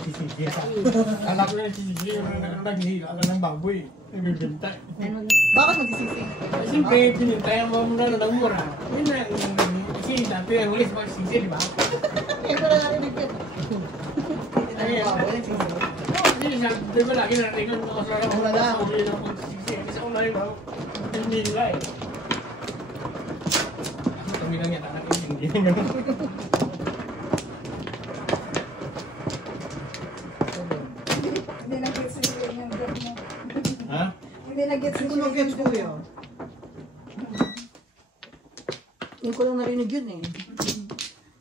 nagsisisi. Alam ko na nagsisisi, naghihila ka ng baboy. Nagbibintay. Bakit magsisisi? Siyempre, pinintayan mo muna na ng mura. Yun na, kasi dati ang ulis magsisisi, di ba? Eh, wala na rin nagkit. Ay, baboy, nagsisisi. Hindi, di ba lagi narinig ang nakasara ko Wala. sa uli ng magsisisi. Kasi ako na yung hindi nila eh. Kami lang yan, anak hindi nila. Hindi nag-gets yung group mo. Ha? Hindi nag-gets Hindi ko nag-gets ko yun. Hindi ko lang narinig yun eh.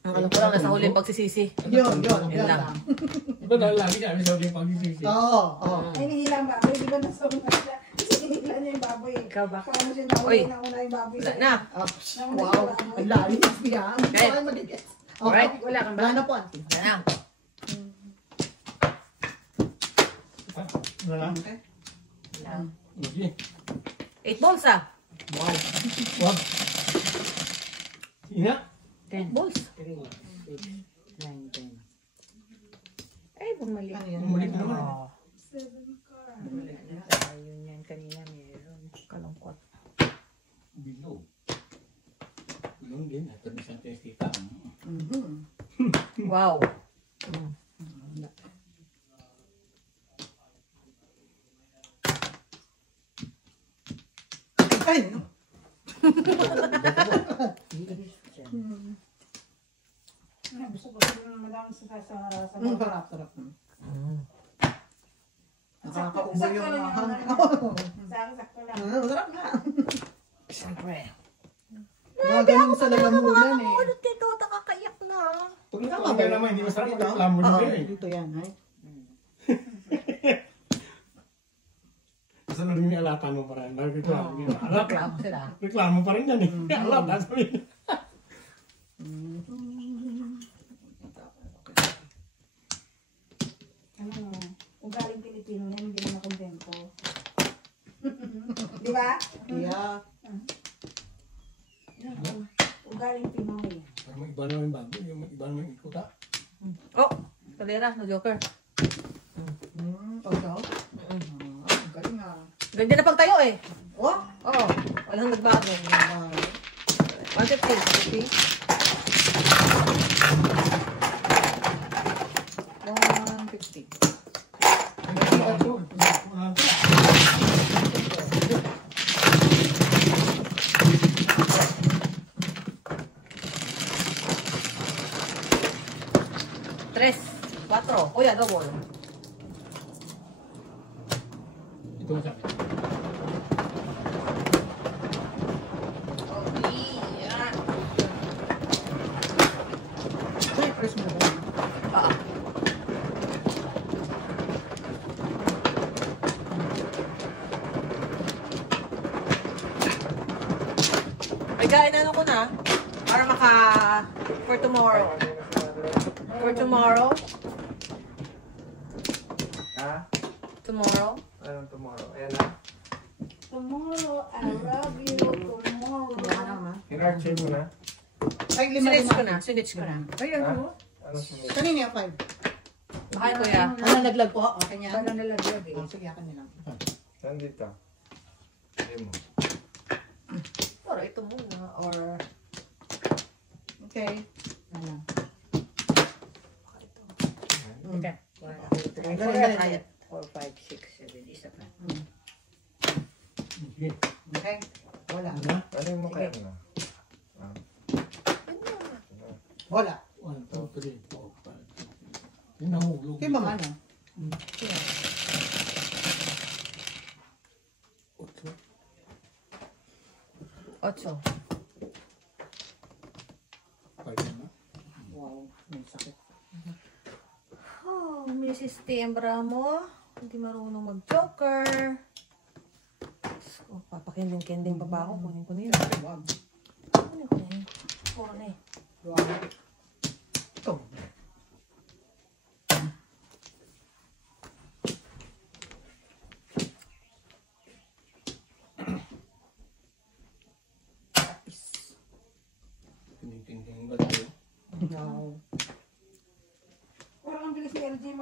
Alam ko lang nasa huli pagsisisi. Yun Yun lang. Di ba dahil lagi namin sa uli yung pagsisisi? Oo, oo. Ay, hinihilang baboy. Di ba nasa una siya? Kasi hinihila niya yung baboy. Ikaw ba? Paano siya Uy. nauna yung baboy? Wala na. Wow, ang lalim niya. Hindi ko lang mag-gets. Alright, wala kang ba? Wala na po, auntie. Wala na. Wala. Okay. Sige. 8 balls ah. Wow. Wag. Ina? 10 balls. 3, 6, 9, 10. Ay, bumalik. Ano yan? Bumalik naman. Oh. 7 cards. Ayun yan, kanina meron. Kalungkot. Bilog. Bilog din. Ito na sa testika. Wow. Ay, no. Gusto ko madami sa Sarap, sarap. Nakakaubo yung hangin. sakto lang. Sarap nga. Siyempre. Mga ganun sa lalamunan eh. Ulit dito, nakakaiyak na. Pag ito naman, hindi masarap mag-reklamo Oo, din eh. dito yan, ay. Basta narinig yung alatan mo pa rin. Reklamo. Reklamo sila. Reklamo pa rin yan eh. Alatan sabihin. Ano, kung galing Pilipino yan, hindi naman kontento. Di ba? Yeah. Kung galing Pinoy. Parang iba naman yung bago. Yung iba naman yung ikuta. Oh, kalera, no joker. Ikaw? Ang galing ah. Ganda na pagtayo eh. Oh? Oo, walang nagbago. 150. 150. Tres, 4. Kuya, double. Ito ang sabi. Ay, press mo ba? Ah. Ay, kain ano ko na. Para for tomorrow. For tomorrow. Ha? Tomorrow. Anong tomorrow? Ayan na. Tomorrow, I love you. Tomorrow. In-archive mo na? Ay, lima. Sinitch ko na. Ay, ano? Anong sunod? Kanina yung 5. Bakit kuya? Ano naglag po? Okay niya. Paano nalaglag eh? Sige, akin nila. Nandito. Ayun mo. Or ito muna. Or... Okay. Ano? Okay. 1, 2, 3, Try it. 4, 5, 6, 7. Isa pa. Sige. Okay. Wala. Ano? Ano yung mukha na? Wala. 1, 2, 3, 4, 5. Yung nahulog. Yung mga ano? 8. 5 na. Wow. May sakit. Oh, Mrs. Tiembra mo. Hindi marunong mag-joker. Oh, papakinding-kinding pa ba ako? Kunin ko na yun. Wag. Kunin ko na yun. Puro na eh. Wag. Ito. Tinitingting ba tayo? Wow. Parang ang bilis ni G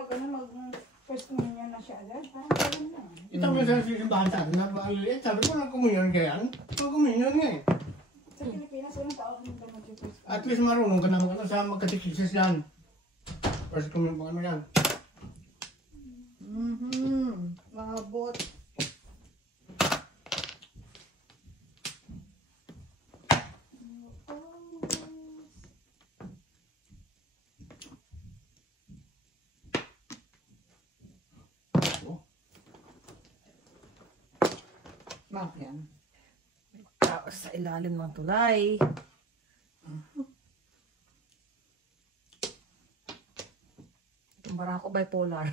first communion na siya agad. Parang ganun na. Ito mo sa simbahan sa akin, napakaliit. Sabi ko, nag-communion ka yan? Nag-communion nga eh. Sa Pilipinas, walang tao nung mag-first At least marunong ka naman sa magkatikisis yan. First communion pa ano yan. Mabot. Bakit yan? Tapos sa ilalim ng tulay. Itong barako bipolar.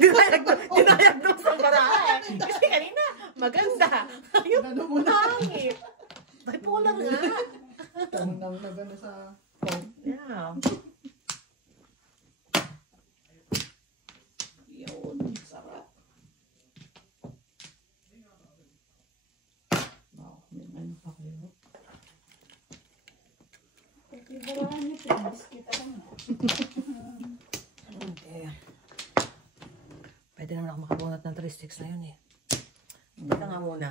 Dinayag doon sa barako. Kasi kanina, maganda. Ayun, hangit. Bipolar nga. Tamang na gano'n sa... Yeah. Yun, sarap. Wow, may ano pa kayo? Pagkibarahan niyo, pinabis kita lang na. Okay. Pwede naman ako makabunot ng 3 sticks na yun eh. Ito nga muna.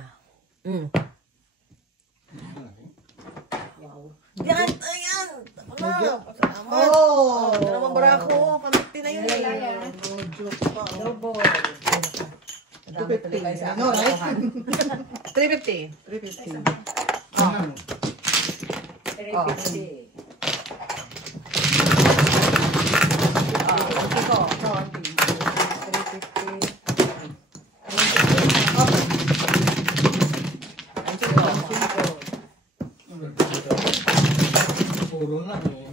Wow. Yan! Ayan! Salamat! Oh! Ito naman barako. Pamikti na yun eh. No joke pa. No boy. Madami tuloy kayo sa akin. No, right? 350. 350. Ano? Oh. 350. Okay ko. 350. Puro na eh.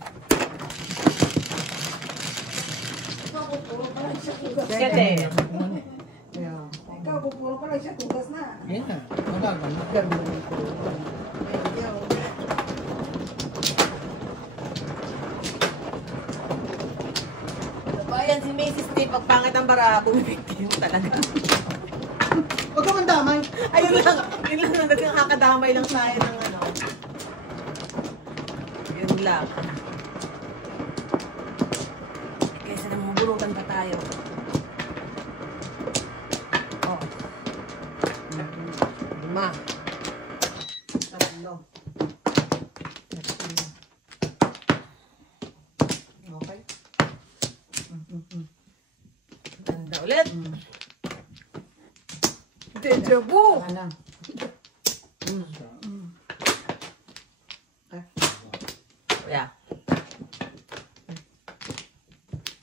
Siyete. Yeah. Ikaw, pupuro pala siya, tugas na. Yan na. Magagal na. Bayan si Macy's Day, pagpangit ang bara, bumibigtin talaga. Huwag ka mandamay. Ayun lang, yun lang ang dating nakakadamay lang tayo ng ano. Yun lang. Kaysa naman mabunutan pa tayo. Oh. 5. Tatlo. Okay. Ganda ulit. Deja vu! Ano? Kuya.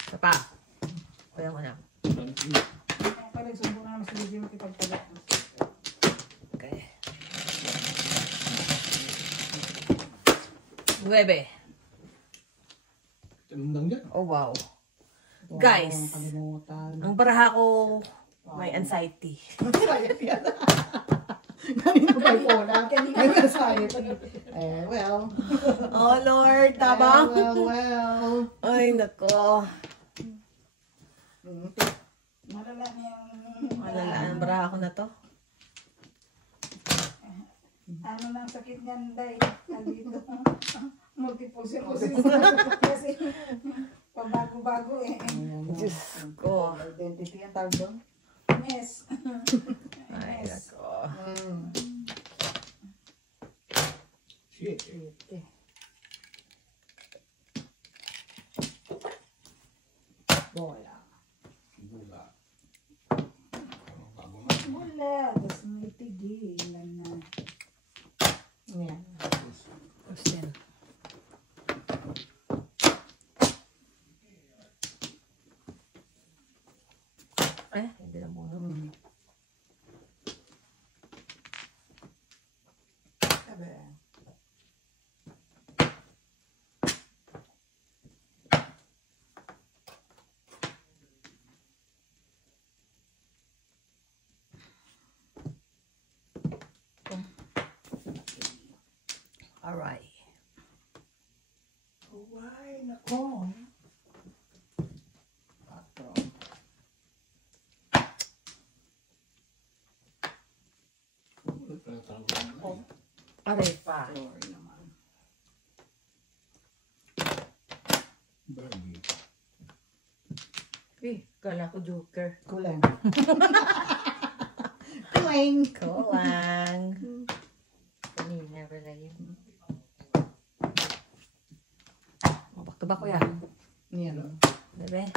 Isa pa. Kuya mo na. Pag nagsumbo na naman sa video makipagpagat. Okay. 9. Tinundang dyan. Oh, wow. Guys, Kalimutan. ang baraha ko may anxiety. Kanino ba po na? Kanino ba sa'yo? Well. Oh, Lord, tabang. Well. Ay, nako. Malala niya Malala ang baraha ko na to. ano na ang sakit niyan, Day? Nandito. Multiple sclerosis. Kasi pabago-bago eh. Diyos ko. Identity ang tawag doon? Yes. Ay, nako. Shit. Bola. Bula. Bago na. Wala. Tapos may tigilan na. Yan. Tapos yan. Eh, hindi na muna. Sabi. Alright. Uway, nako. Ato. Aray pa. Sorry naman. Burn. Kala ko joker. Kulang. Kulang. Kulang. Kanina pala yun. Back-to-back ko yan. Yan. Bebe.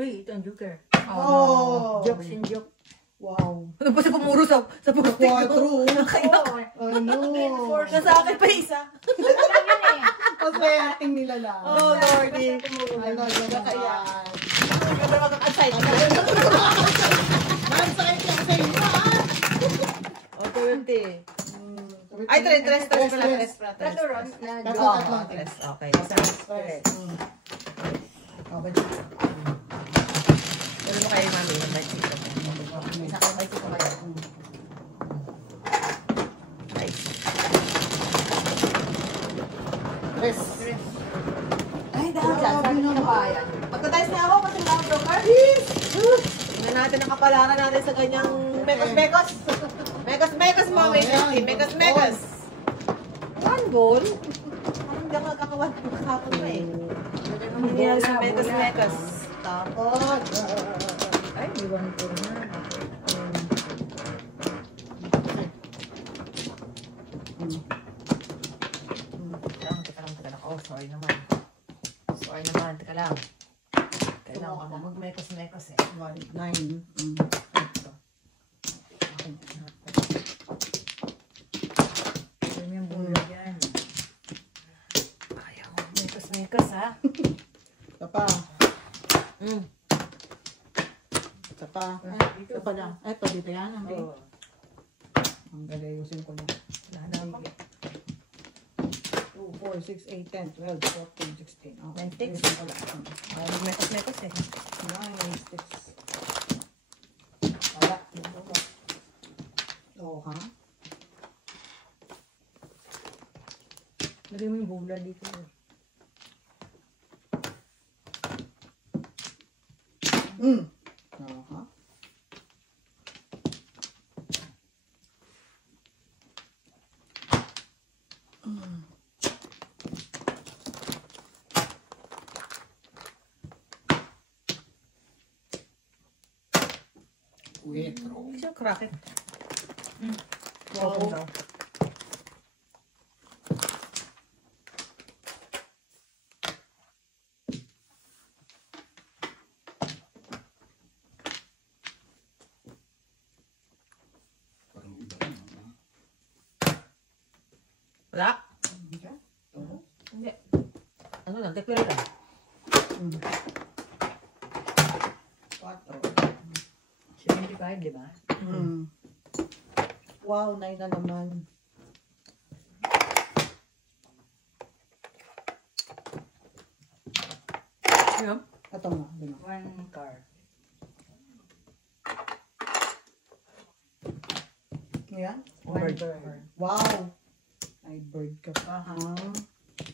Uy, ito ang joker. Oh! Jokes and joke. Wow. Ano pa sa pumuro sa posting ko? Quattro. Ano? Nasa akin pa isa. Paswerteng nila lang. Oh, Lordy. Ano, yun kaya. Ganda makaka-aside. Masakit lang sa inyo, ha? O, 20. Ay, tres pala. Tatlo. Tres. Okay. Okay. Pero mo kayo, mami, yung light dito. Isa ka ba ito kaya? Nice. Tres. Ay, dahil dyan. Grabe Sabi naman. na bayan. Pagkatayos na ako, kasi mga broker. Tingnan natin ang kapalaran natin sa ganyang mekos-mekos. Mekos-mekos, mami. Mekos-mekos. One goal? Parang hindi ako nagkakawan kahapon na eh. Ano nangyayari sa mekos-mekos? Tapos. Ay, may one goal na. Teka lang. Oh, sorry naman. Teka lang. Kailangan ko na mag-mekos-mekos eh. 9. Ito yung bulag yan. Ayaw, mekos-mekos ha. Ito pa. Mm. Ito pa. Ito pa lang. Ito, dito yan. Oh. Ang galayusin ko na. Wala na ako. 2, 4, 6, 8, 10, 12, 14, 16. Okay. 96. Ayusin ko lang. Ayaw, mag-mekos-mekos eh. 9, 6. Wala. Oo, ha? Lagay mo yung bulan dito. Oo, ha? Quattro. Hindi siya crack it. Wow. daw. Wala? Hindi. Ano lang, tekwila lang. 4. 75, di ba? Wow, 9 na naman. Ano? Ito mo. One car. Yan? Bird. Wow. Ay, bird ka pa, ha?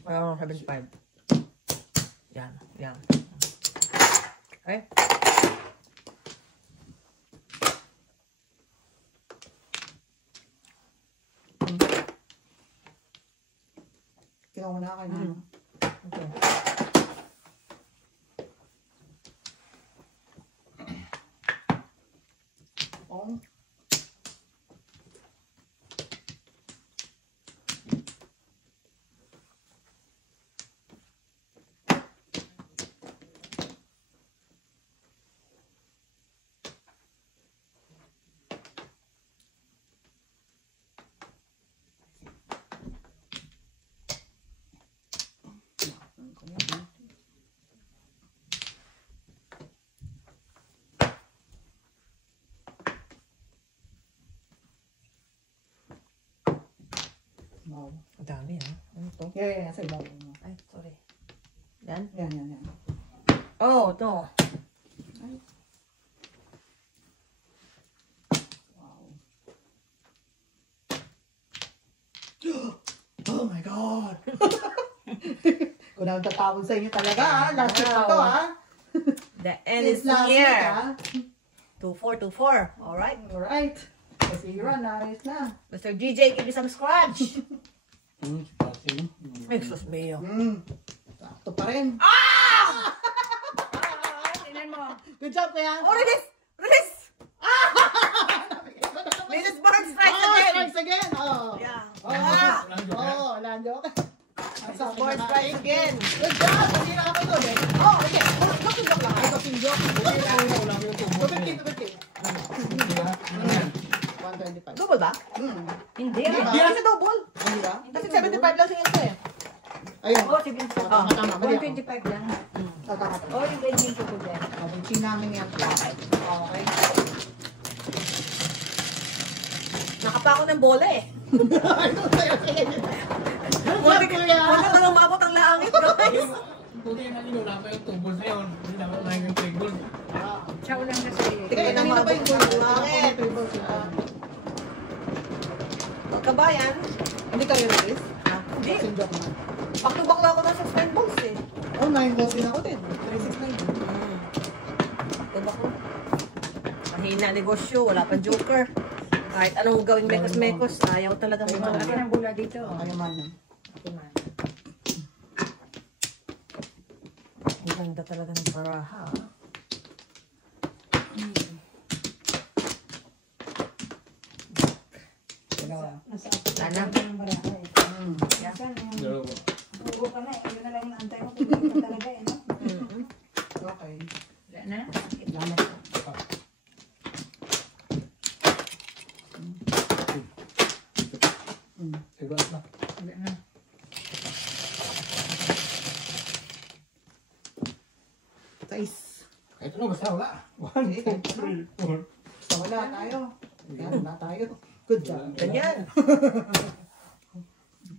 Well, 75. Yan. Ay. Kinuha mo na kayo. Okay. Oh. Wow. Ang dami ha. Ano to? Yeah, sa ibabaw mo. Ay, sorry. Yan? Yan. Oh, ito. Wow. Oh my God! Kung naman tatawag sa inyo talaga, ha? Last week na to, ha? The end is Last week, here. ha? 2424. Alright. Alright. Kasira na, ayos na. Mr. GJ, give me some scratch. Kasi, Ay, sus mio. Sakto pa rin. Tingnan mo. Good job, kuya. Oh, release! Release! Mrs. Bird strikes Oh, again! strikes again. Oh. Yeah. Oh, wala ang joke. Mrs. Bird strikes again! Good job! Kasira ka pa ito, eh. Oh, okay. Bakit lang lang? Ay, kasing joke. wala ko yung tubo. 250. Diba? Ano yan? 125. Double ba? Hindi. Hindi kasi double. Ano ba? Kasi 75 lang singin ko eh. Ayun. Oh, 75. Tama, tama. Mali ako. 125 lang. Tama. Oh, yung ganyan ko po dyan. Kabinchi namin yan. Okay. Nakapa ako ng bola eh. Good job, kuya. Huwag ka lang maabot ang langit, guys. Buti na inuna pa yung tubo na yun. Hindi dapat lang yung trigger. Siya ulang na sa'yo. Tingnan, kanina ba yung langit? Pagkabayan, Hindi ka release? Hindi. Kasing joke na. back-to-back lang ako ng 6 balls eh. Oh, 9 balls din ako din. 369. Back-to-back ko. Mahina negosyo, wala pa joker. Kahit anong gawing mekos-mekos, ayaw talaga Ayaw mga Laki ng bula dito. Ay, man. Ang ganda talaga ng baraha. Nasa Sana. ng baraha eh. Yan. Dalawa. Puro ka na eh. Yun na lang yung antay mo. Puro ka talaga eh. No? Okay. Wala na. Salamat. Diba na? Wala na. Size. Kahit ano, basta wala. 1, 2, 3, 4. Basta wala tayo. Yan, wala tayo. Good job. Ganyan.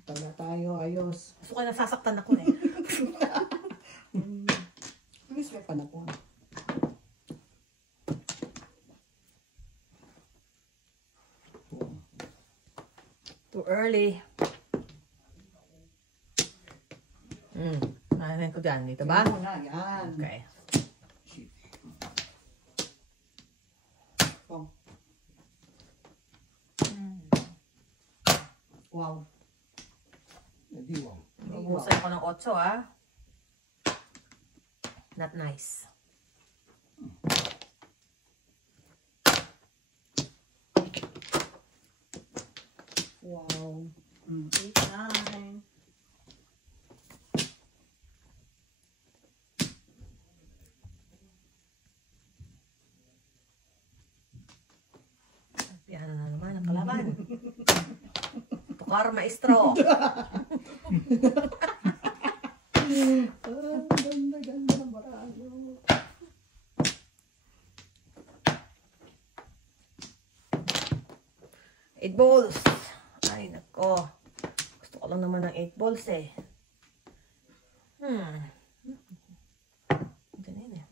Wala tayo. Ayos. Gusto ko nasasaktan ako eh. Please, may panapon. Too early. Ano ko dyan? Dito ba? Yan muna, yan. Okay. Oh. Wow. Nadiwang. Ubusan ko ng 8 ah. Not nice. Wow. 8, 9. Piano na naman ang kalaban. Tukar maestro. Ganda, ganda ng baralo. Eight balls. Ay, nako. Gusto ko lang naman ng 8 balls eh. Ganyan eh.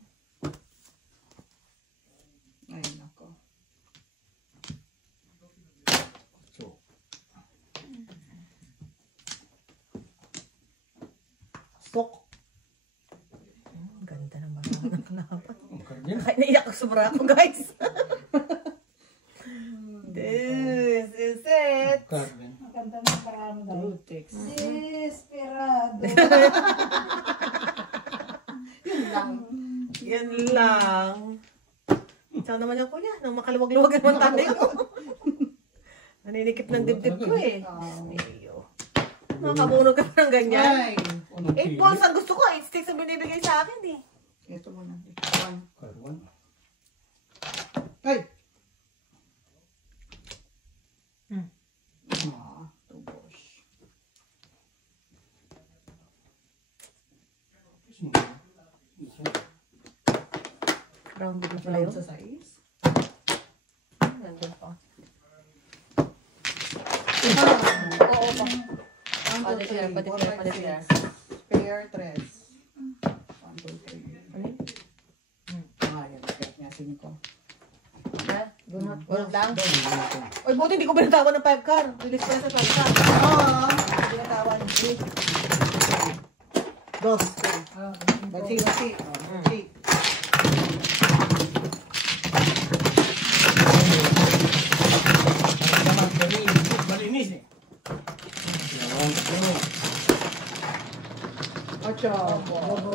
Ay, nako. So, Sok. Ganda ng baraha ng kalaban. okay din. Kahit naiyak ako sa baraha ko, guys. This is it. Okay din. Ang ganda ng baraha mo dahil. Desperado. Yun lang. Yan lang. Saan naman yung kuya? Nang makaluwag-luwag naman tayo. Naninikip ng dibdib ko eh. Eyo. Makakabunog ka pa ng ganyan. Ay. 8 balls ang gusto ko. 8 sticks ang binibigay sa akin eh. Ito muna. 1. Karuan. Ay. Hmm. 2 balls. Round din pala yun. Sa size. Nandun pa. Oo pa. 1, Pwede 2, siya, 3, pwede 4, siya, 5, pwede siya. 6. Pair, 3. 1, 2, 3. Ano yun? Yan. Pair niya, 5. Ha? Bunot. Bunot lang? Dalawa. Oy, buti hindi ko binatawan ng 5 car. Release ko na sa 5 car. Oo. Binatawan. Dos. Bati, bati. Bati. siya.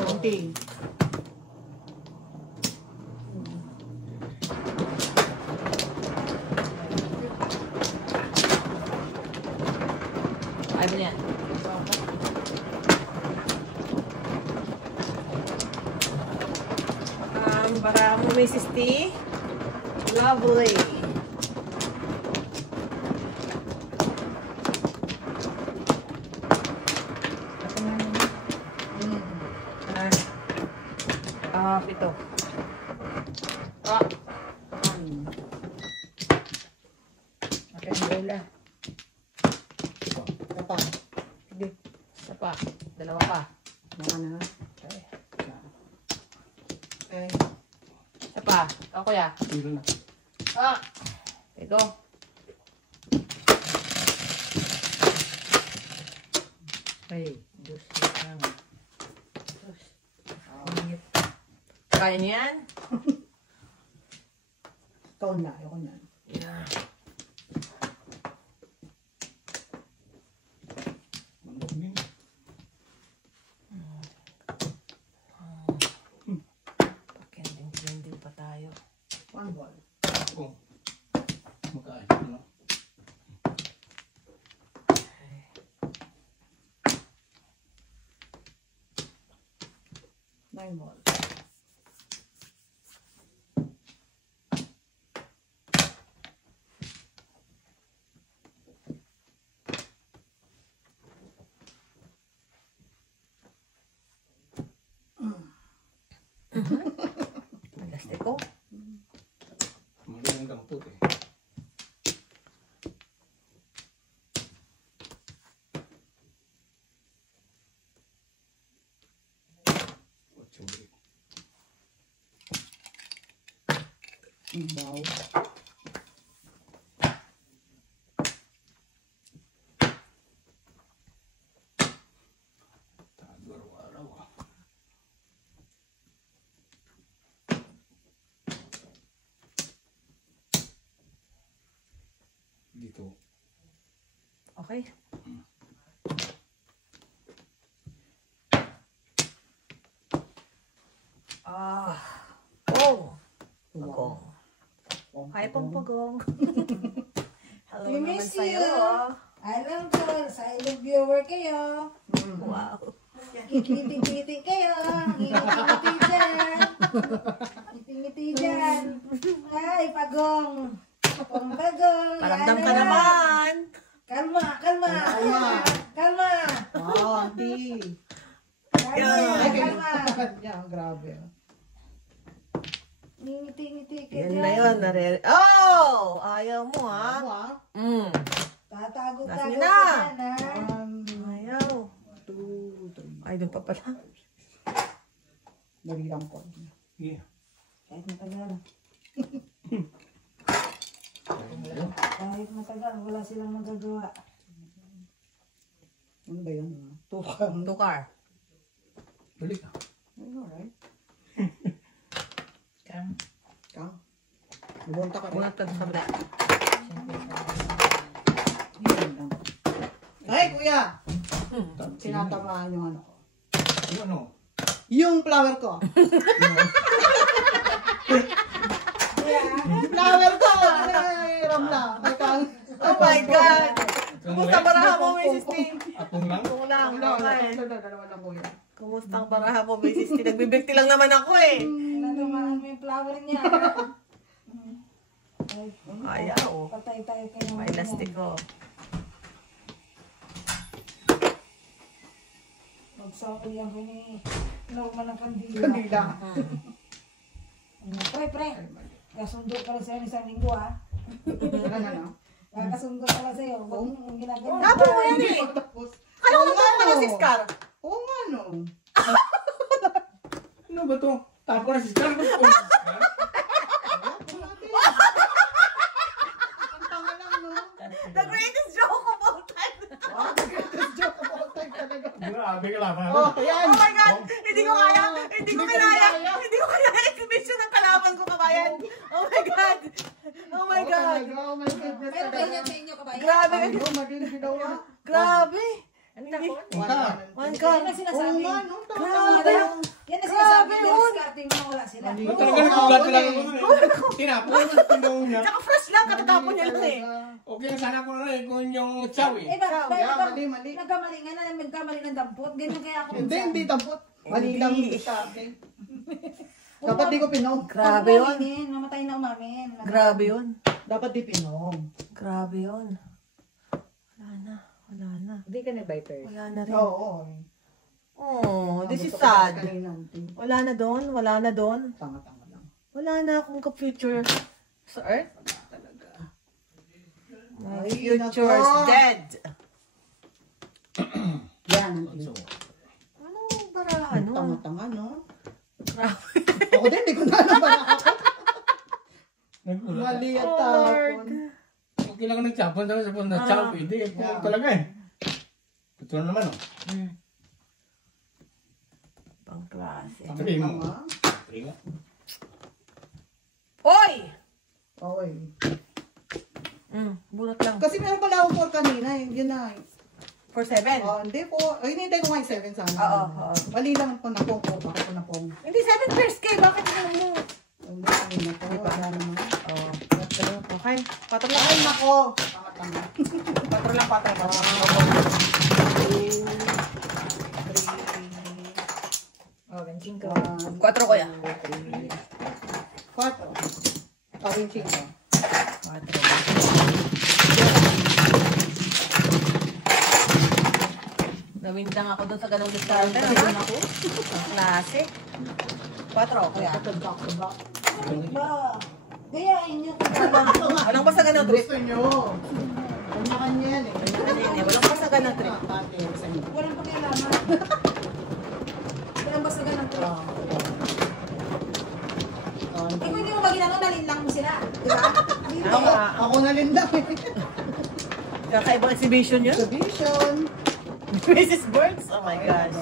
Konti. Ay mo yan. Para mo, Mrs. T. Lovely. Pito. Okay, bola. Isa pa. Sige. Isa pa. Dalawa pa. Mga na. Okay. Isa pa. Ikaw, kuya. Tiro na. Ito. Okay. Diyos lang. Kaya niyo yan? Ikaw na. Ayoko na. Yeah. Manugnin. Pakending-kending pa tayo. One ball. Ako. Magkain. Ano? Nine ball. Malastik ko. Magaling kang puti. Ocho. Wow. Tago araw-araw. Dito. Okay. Oh. Pagong. Hi, Pampagong. Hello We naman miss sa'yo. you. Alam ko, sa ilog viewer kayo. Wow. Ngiti-ngiti kayo. Ngiti-ngiti dyan. Ngiti-ngiti dyan. Hi, Pagong. Pagong. Paramdam ka Yan na. naman. Kalma, kalma. Kalma. Oh, hindi. Kalma, kalma. Yan, grabe. Ngiti-ngiti ka Yan dyan. na yun. Oh! Ayaw mo, ha? Ano ah? Tatago-tago Last ka nyo na. dyan, ha? 1, Ayaw. 2, 3. Ay, doon pa pala. Dali lang ko. Yeah. Kahit matagal. Kahit matagal, wala silang magagawa. Ano ba yan? Tukang. Tukar. Balik ka. Alright. Kam. Kang. Nabunta ka rin. Bunot ka sa kabila. Yan lang. Ay, kuya! Sino? Tinatamaan yung ano ko. Ano? Yung flower ko. Flower ko! Ay, Ramla. Ay, Kang. Oh my God! Ikaw Kumusta ang baraha mo, Mrs. T? Akong lang? Kung lang, Wala, wala. okay. Dalawa lang kuya. Kumusta ang baraha mo, Mrs. T? Nagbibigti lang naman ako eh. Natumaan mo yung flower niya. Ayaw. Patay tayo kayo. May elastic ko. Magsakol yan ko ni normal ng kandila. Kandila. Pre. Kasundo ka lang sa'yo isang linggo, ha? Ano? Kakasundo ka lang sa'yo. Huwag mong ginagawa. Sabi mo yan eh. Tapos. Ano ka ba pala si Scar? Oo nga, no. Ano ba to? Tapo na si Scar. Ang tanga lang, no? The greatest joke of all time. Wow, the greatest joke of all time talaga. Grabe ka lang. Oh, yan. Oh my God! Hindi ko kaya! Hindi ko kaya! Hindi ko kaya exhibition ng kalaban ko, kabayan! Oh my God! Oh my God! Oh my goodness. Pero talaga. ganyan sa inyo, kabayan. Grabe! Ano, maging ginawa? Grabe! Ano tapon. One Yan card. ang sinasabi. Oo nga, no? Grabe. Yan ang sinasabi. Grabe yun. Discarding mo wala sila. Mali. Ba't talaga nagkulat lang ako eh. Tinapon ang tinong niya. Tsaka fresh lang, katatapon niya lang eh. Okay lang sana ko na rin kung yung chow eh. Eh, Mali. nagkamali nga na, nagkamali ng dampot. Ganyan kaya ako. Hindi tampot. Mali lang Hindi. sa akin. Dapat di ko pinom. Grabe yun. Namatay na umamin. Grabe yun. Dapat di pinom. Grabe yun. Wala na. Hindi ka nag-viper. Wala na rin. Oo. Oh, this is Gusto ko sad. kanina, auntie. Wala na doon. Tanga-tanga lang. Wala na akong ka-future sa earth. My Ay, future's nako. dead. Yan, auntie. Anong bara, ano? Tanga-tanga, no? Grabe. Ako din, di ko na alam ba ako. Nagkulat. Mali at Lord. tapon. Okay lang nagchapon sa pag na chow pwede. Pumunta talaga eh. Ito na naman oh. Pang klase. Sabi mo. Tama. Tringa. Hoy! Okay. Bunot lang. Kasi meron pala akong 4 kanina eh. Yun na. For 7? Oh, hindi po. Ay, hinihintay ko nga yung 7 sana. Oo. Mali lang po na po. Bakit po na po? Hindi 7 first kay. Bakit ano mo? Mali na po. Wala naman. Oo. Okay. 4 lang. Ay, nako. Tanga-tanga. 4 lang, 4. Oh, benching ko. 4 ko yan. 4. Pawin ko. 4. Nawindang ako doon sa ganong diskarte. Nawindang ako? Klase. 4 ko yan. Back to back. Ba? Gayahin niyo kung Walang basagan ng trip. Gusto nyo. Kanya-kanya yan eh. Walang basagan ng trip. walang pakialaman. Walang basagan ng truck. Eh, kung hindi mo ba ginano, nalinlang mo sila. Di ba? Hindi. Ako na linda eh. Kakaibang exhibition yun? Exhibition. Mrs. Burns? Oh my gosh.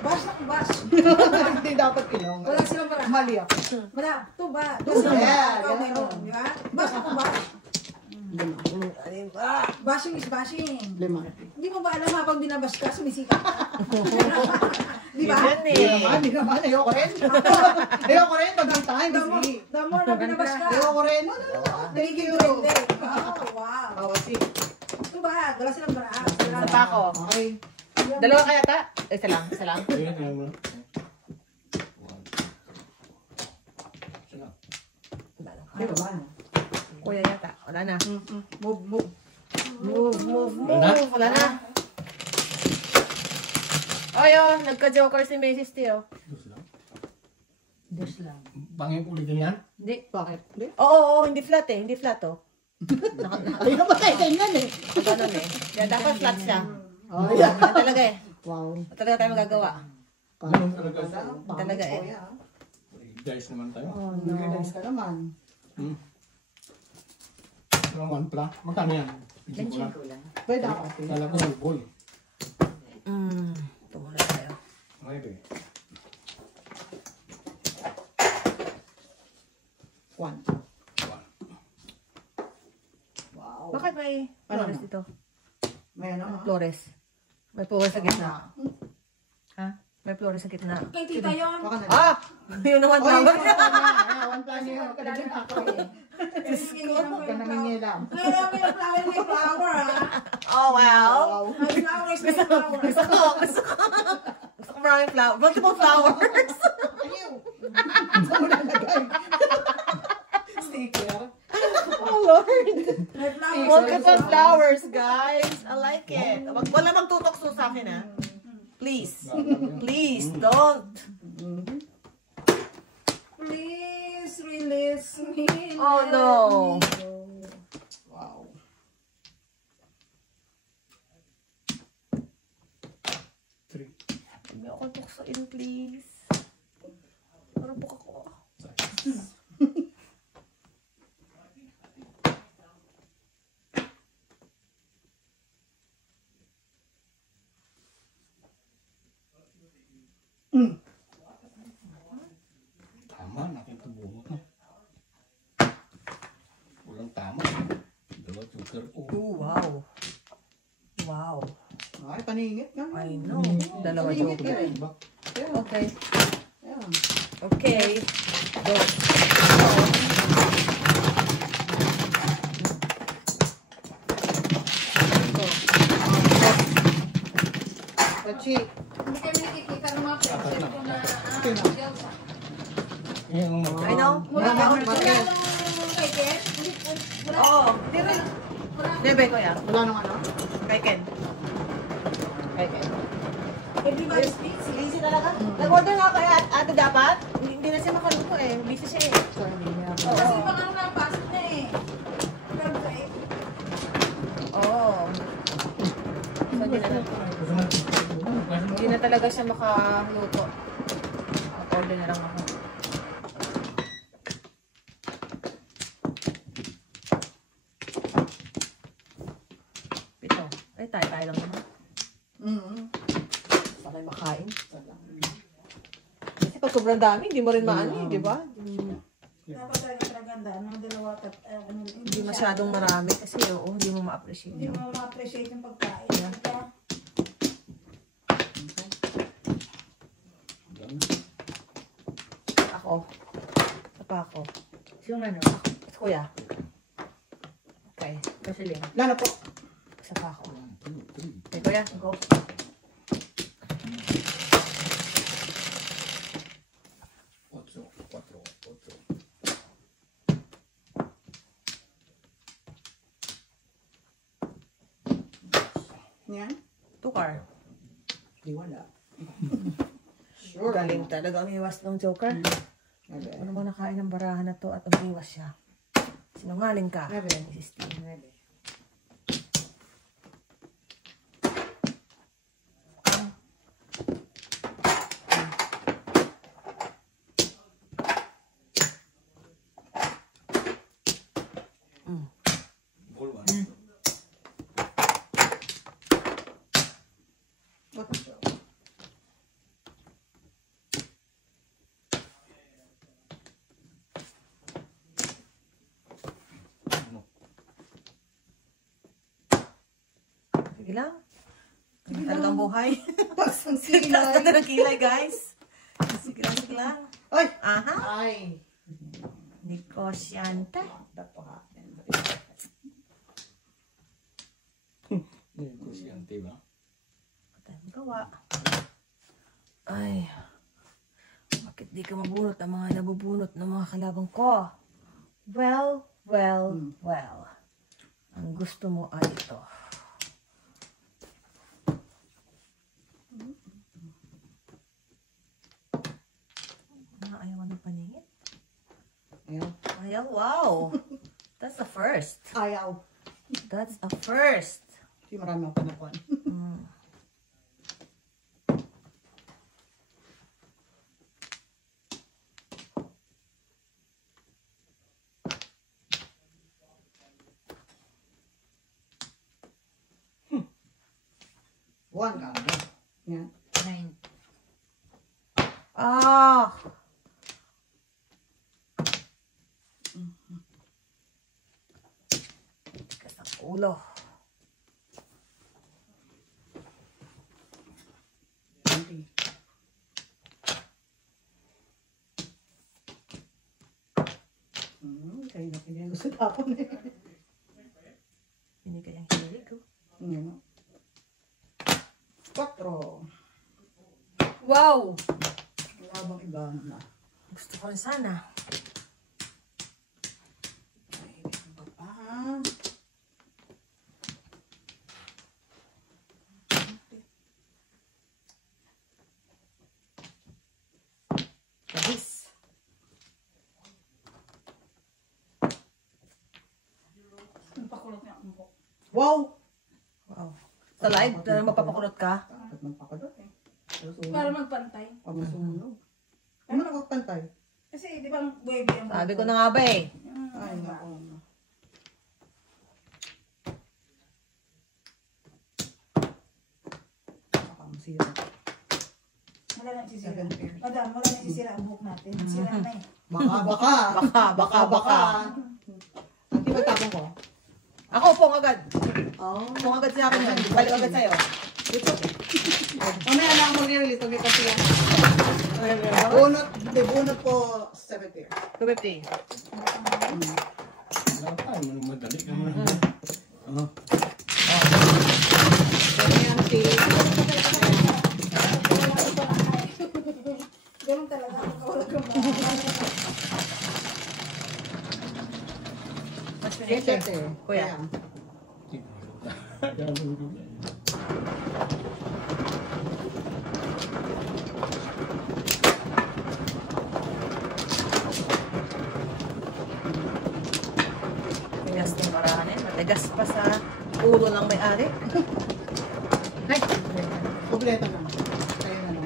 Bash na kung bash. Hindi dapat ilong. Wala silang para. Mali ako. Wala. Ito ba? Yeah, Ikaw ganun. meron. Di ba? Bash na kung bash. Bashing is bashing. 5. Hindi mo ba alam habang binabash ka, sumisikat ka? Di ba? Yan eh. Hindi naman. Ayoko rin. Ayoko rin. Pag-ang time. Busy. The more na binabash ka, Ayoko rin. No. Thank you. oh, wow. Awasi. Ito ba? Wala silang para. Isa pa ako. Okay. Dalawa kaya ta? Isa lang. Sige, tingnan mo. Di ba ba? Kuya yata. Wala na. Move. Wala na? Wala na. Oh, yun. Nagka-joker si Macy's Teo. Dos lang. Bangin ulitin yan? Hindi. Bakit? Hindi. Oo, hindi flat eh. Hindi flat oh. Ay, naman tayo ganyan eh. Ganun eh. Yan, dapat flat siya. Oh, yeah. Yan talaga eh. Wow. Yan talaga tayo magagawa. Ganun talaga. Talaga eh. Guys naman tayo. Oh, Guys ka naman. Walang one pla. Magkano yan? Benching ko lang. Bay, dapat eh. Kala ko ng boy. Ito muna tayo. Maybe. 1. Wow. Bakit may Ano flores na? dito? May ano? Flores. May flores sa gitna. Ha? May flores sa gitna. Kay tita yun. Baka na. Ah! Yun naman Oy, tawag. one plan yun. Kadalhin ako eh. Huwag ka nangingilam. Kaya may flower, may flower ah. Oh, wow. Wow. May flowers, may flowers. Gusto ko. Gusto ko maraming flower. Multiple flowers. Ayaw. Saan mo nalagay? Sticker. Oh, Lord. May flowers. Multiple flowers, guys. I like it. Wala magtutokso sa akin, ha? Please. Please, don't. Please release me. Oh, no. Wow. Hindi ako tuksain, please. Parang buka ko. Tama, natin ito bungot mo. Walang tama. Dalawa joker ko. Oh, wow. Wow. Ay, paningit nga. I know. Dalawa Paningit joker. yan. Yeah. Okay. Yeah. Okay. Go. Pachi. Hindi kami nakikita ng mga picture ko na Elsa. Yung I know. Wala Wala wala Ken. nung kay Ken? Wala. Oo. Di rin. Bebe ko yan. Wala nung ano? Kay Ken. Kay Ken. Everybody speaks. Busy talaga. Nag-order nga kaya ate dapat. Hindi na siya makaluto eh. Busy siya eh. So, hindi niya. Kasi pag ano na, pasok na eh. Pero eh. Oo. So, hindi na talaga siya makaluto. Mag-order na lang ako. Pito. Ay, tayo lang naman. Para makain. Kasi pag sobrang dami, hindi mo rin maano eh, di ba? Dapat talaga ganda. Mga dalawa at Hindi masyadong marami kasi oo, hindi mo ma-appreciate Hindi yun. mo ma-appreciate yung pagkain. Yeah. Kaya, Ako. Isa pa ako. Yung ano? Kuya. Okay. Kasi lang. Lalo po. Isa pa ako. Okay, kuya. Go. Yan. Tukar. Di wala. Sure. Galing talaga umiwas ng Joker. Okay. Ano ba nakain ng barahan na to at umiwas siya? Sinungaling ka. Okay. Mrs. T. Sige lang. Sige talagang buhay. Pagsang Taas silay. na ng kilay, guys. Sige lang, sige lang. Ay! Aha. Ay! Negosyante. Dapat. Negosyante ba? Patay mo gawa. Ay. Bakit di ka mabunot ang mga nabubunot ng mga kalabang ko? Well, well, well. Ang gusto mo ay ito. Ayaw mo ng paningit? Ayaw. Ayaw, wow. That's a first. Ayaw. That's a first. Hindi marami ang panakuan. One ka. Yan. 9. Ah! Tigas ang ulo. Twenty. Kaya na pinag gusto tapon eh. Hindi kayang hilig ko. Yan. 4. Wow! Wala bang iba na? Gusto ko rin sana. Ay, meron pa pa. Guys. ang pakulot niya ang buhok. Wow! Wow. Sa live, mapapakulot ka? Dapat magpakulot eh. Para magpantay. Pamasunog. Ano magpantay? Kasi di ba ang wavy ang Sabi ko na nga ba eh. Ay, naku. Baka masira. Wala nang sisira. Madam, wala nang sisira ang buhok natin. Sira na eh. Baka. Baka. Baka. Ang tibay tapong ko. Ako po agad. Oh. Kung agad sa akin yan, balik agad sa'yo. It's okay. Mamaya na ako mag-release. Okay, kasi yan. Bunot po 70. 250. Wala pa, madali ka mo. Ano? Ganun talaga. Wala kang Mas Yes, pinag Kuya. Tigas ng marahan eh. Matigas pa sa ulo ng may-ari. Ay, kompleto na. Tayo na lang.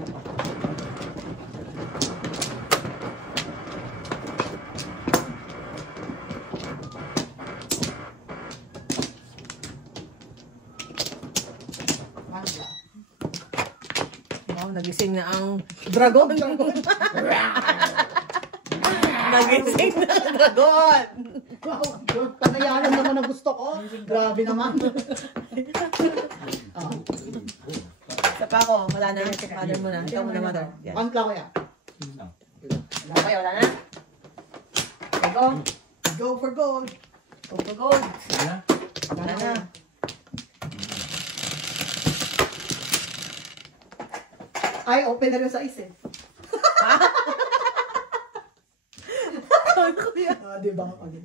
Mangga. Wow, nagising na ang dragon. Nagising na ang dragon. Wow, panayaran naman ang gusto ko. Grabe naman. Oh, Sa pa ako, wala na. Father mo na. Ikaw mo na, mother. Yan. pangkla ko yan. Wala pa, wala na. Go. Go for gold. Go for gold. Wala? Wala na. Ay, open na rin sa isip. Ah, di ba ako din?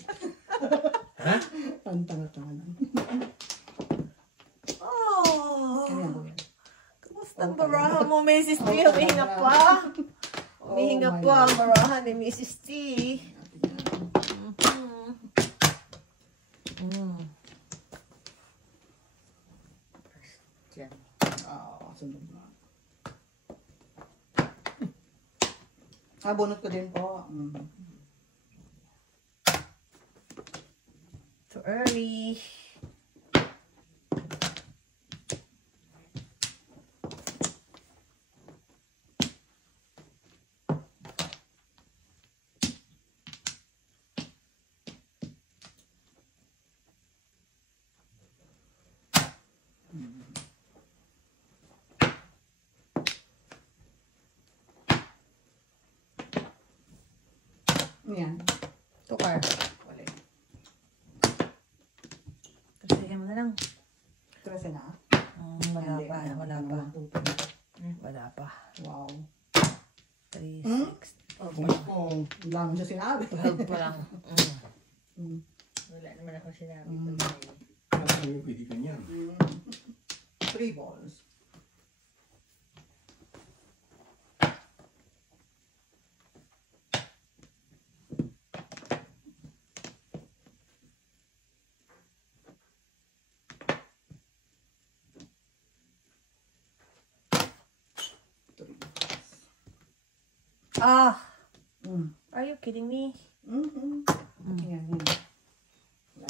Ha? Ang tanga-tanga. Oh. Ano yan, Kuya? Kumusta ang baraha mo, Mrs. T? Humihinga pa. Humihinga Oh my pa ang God. baraha ni Mrs. T. Sunod na. Bunot ko din po. Too early. Yan. Tukar. Wala. Kasi mo na lang. 13 na. Wala pa. Wala pa. Wala pa. Wow. 3, Hmm? 6. Oh, wala mo siya sinabi. 12 pa lang. Wala naman ako sinabi. Ano yung pwede ka niyan? 3 balls. Ah! Mm. Are you kidding me? Mm-hmm. Yan, yan. Wala.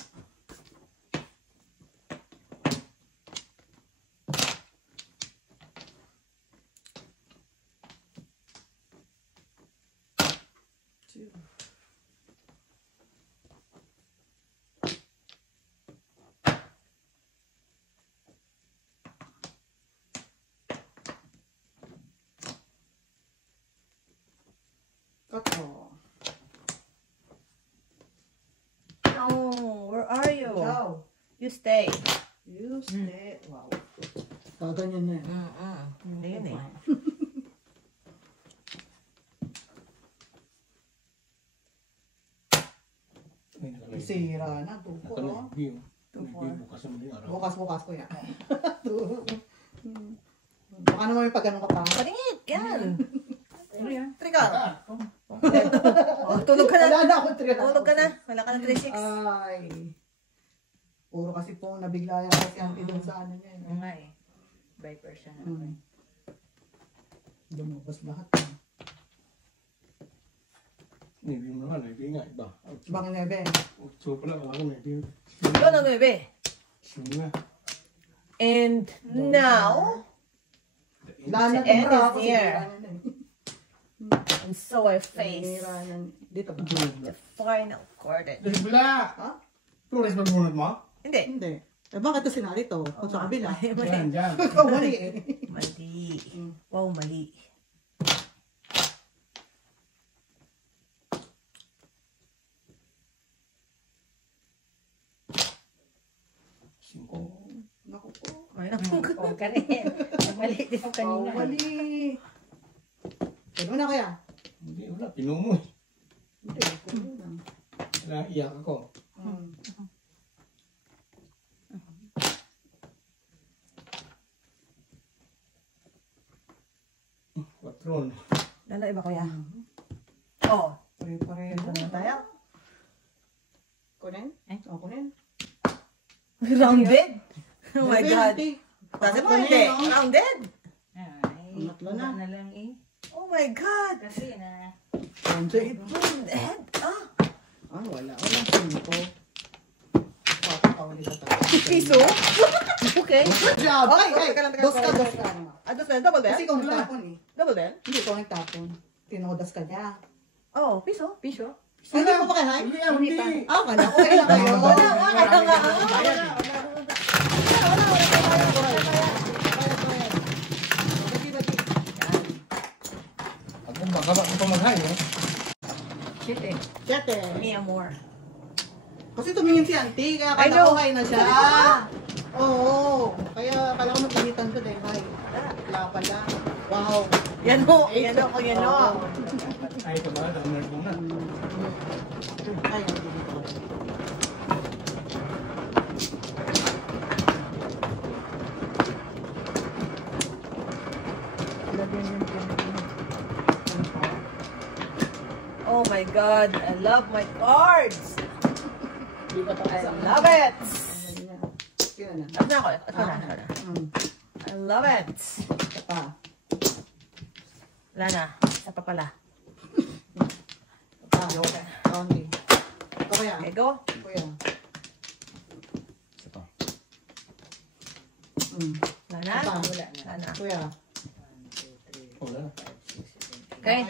Two. Tatlo. Oh, where are you? Ikaw. You stay. You stay. Wow. Kaganyan niya. Hindi yun eh. Sira na. Tupo, no? Bukas ang mga araw. Bukas ko yan. Baka naman may pag ganun ka pa. Patingit! Yan! Ano yan? Trigal! Oh, tulog ka na. Wala na akong trigger. Tulog ka na. Wala ka na 3-6. Ay. Puro kasi po nabigla yan kasi auntie doon sa ano niya. Oo nga eh. Viper siya na. Lumabas lahat. Hindi mo naman, hindi nga iba. Baka nebe. So pala, ako na, hindi. Ikaw na 9. Sino nga? And now, Lahat The end ng is kasi near. sira na eh. and so I face Sira na. Dito ba? the final cordon. Dahil bila! Ha? Tulis ba bunod mo? Hindi. Hindi. Eh, bakit ito sinali to? Kung sa kabila. Yan, dyan. Ikaw mali eh. Mali. Wow, mali. Naku po. Ay, naku. O, ka rin. Mali din ang kanina. Mali. Ano na kaya? Hindi, wala. Pinumo. Hindi, kulo lang. Naiyak ako. Patron. Lalo iba kuya. Oh. Pare-pare. Ito na tayo. Kunin? O, kunin. Rounded? Oh my God. Hindi. Kasi mo hindi. Rounded? Ay, Tatlo na. na lang eh. Oh my God. Kasi na. Rounded. Rounded? Ah. Ah, wala. Walang pinto. Papakawali ka tayo. Piso? Okay. Good job! Okay, Okay, teka lang, teka dos ka, lang. dos ka. Ah, dos na. Double Kasi then? ikaw nagtapon eh. Double then? Hindi, ikaw nagtapon. Tinodas ka niya. Oh, piso? Piso? Hindi mo pa kaya? Hindi, hindi. Ah, kala ko kaya kayo. Wala, wala nga. Ako baka ba ko mag-high, eh? Shit eh. Siyete. Me more. Kasi tumingin si auntie, kaya I kala know. ko kayo na siya. Oo. Kaya kala ko nagpinitan ko dahil hi. Wala pala. Wow. Yan o. Yan o. Yan o. Ay, ito ba? Dahil mo na. Ay, hindi dito. Oh my God. I love my cards. I love it. Kaya na. Ito na ako. Ito na. I love it. Ito pa. Wala na. Isa pa pala. Ito pa. Only. Ito kaya. Okay, go. Kuya. Ito. Wala na. Ito pa. Wala na. Kuya. Oh, wala na. Okay.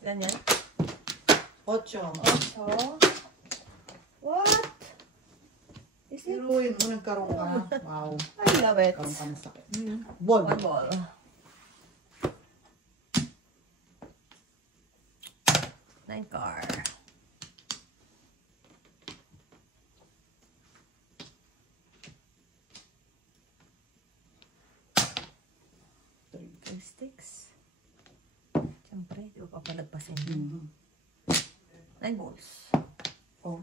Yan yan. Ocho. So, what? Is it? Pero yun mo nagkaroon ka. Wow. I love it. Nagkaroon ka ng sakit. Ball. One ball. Nine car. Three sticks. Siyempre, di ko papalagpasin. Nine balls. Oh.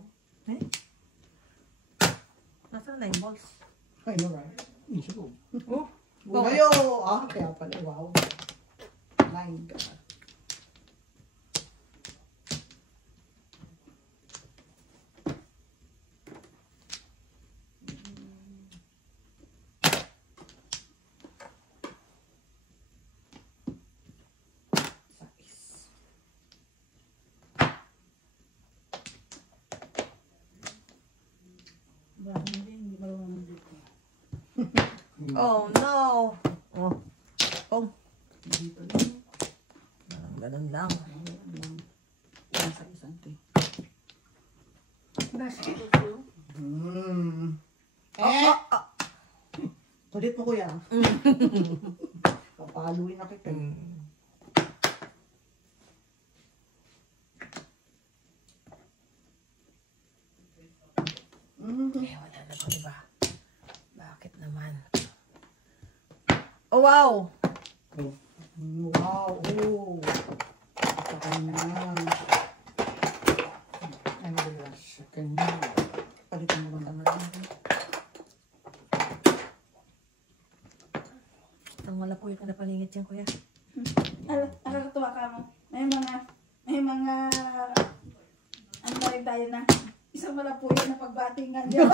Nasaan nine balls? I know, right? Hindi siguro. Bumayo! Ah, kaya pala. Wow. Nine ka. Oh no! Oh. Oh. Ganun lang. Nasa isang te. Tulit mo kuya. Papaluin na kita. Eh, wala na to, diba? Bakit naman? Oh, wow! Wow. Oh. Saka na. Ano ba yun? Second year. Palitan mo lang naman. Ang wala po yung kanapalingit yan, kuya. Nakakatuwa ka mo. May mga, ano na rin tayo na, isang wala po yun na pagbatingan niyo.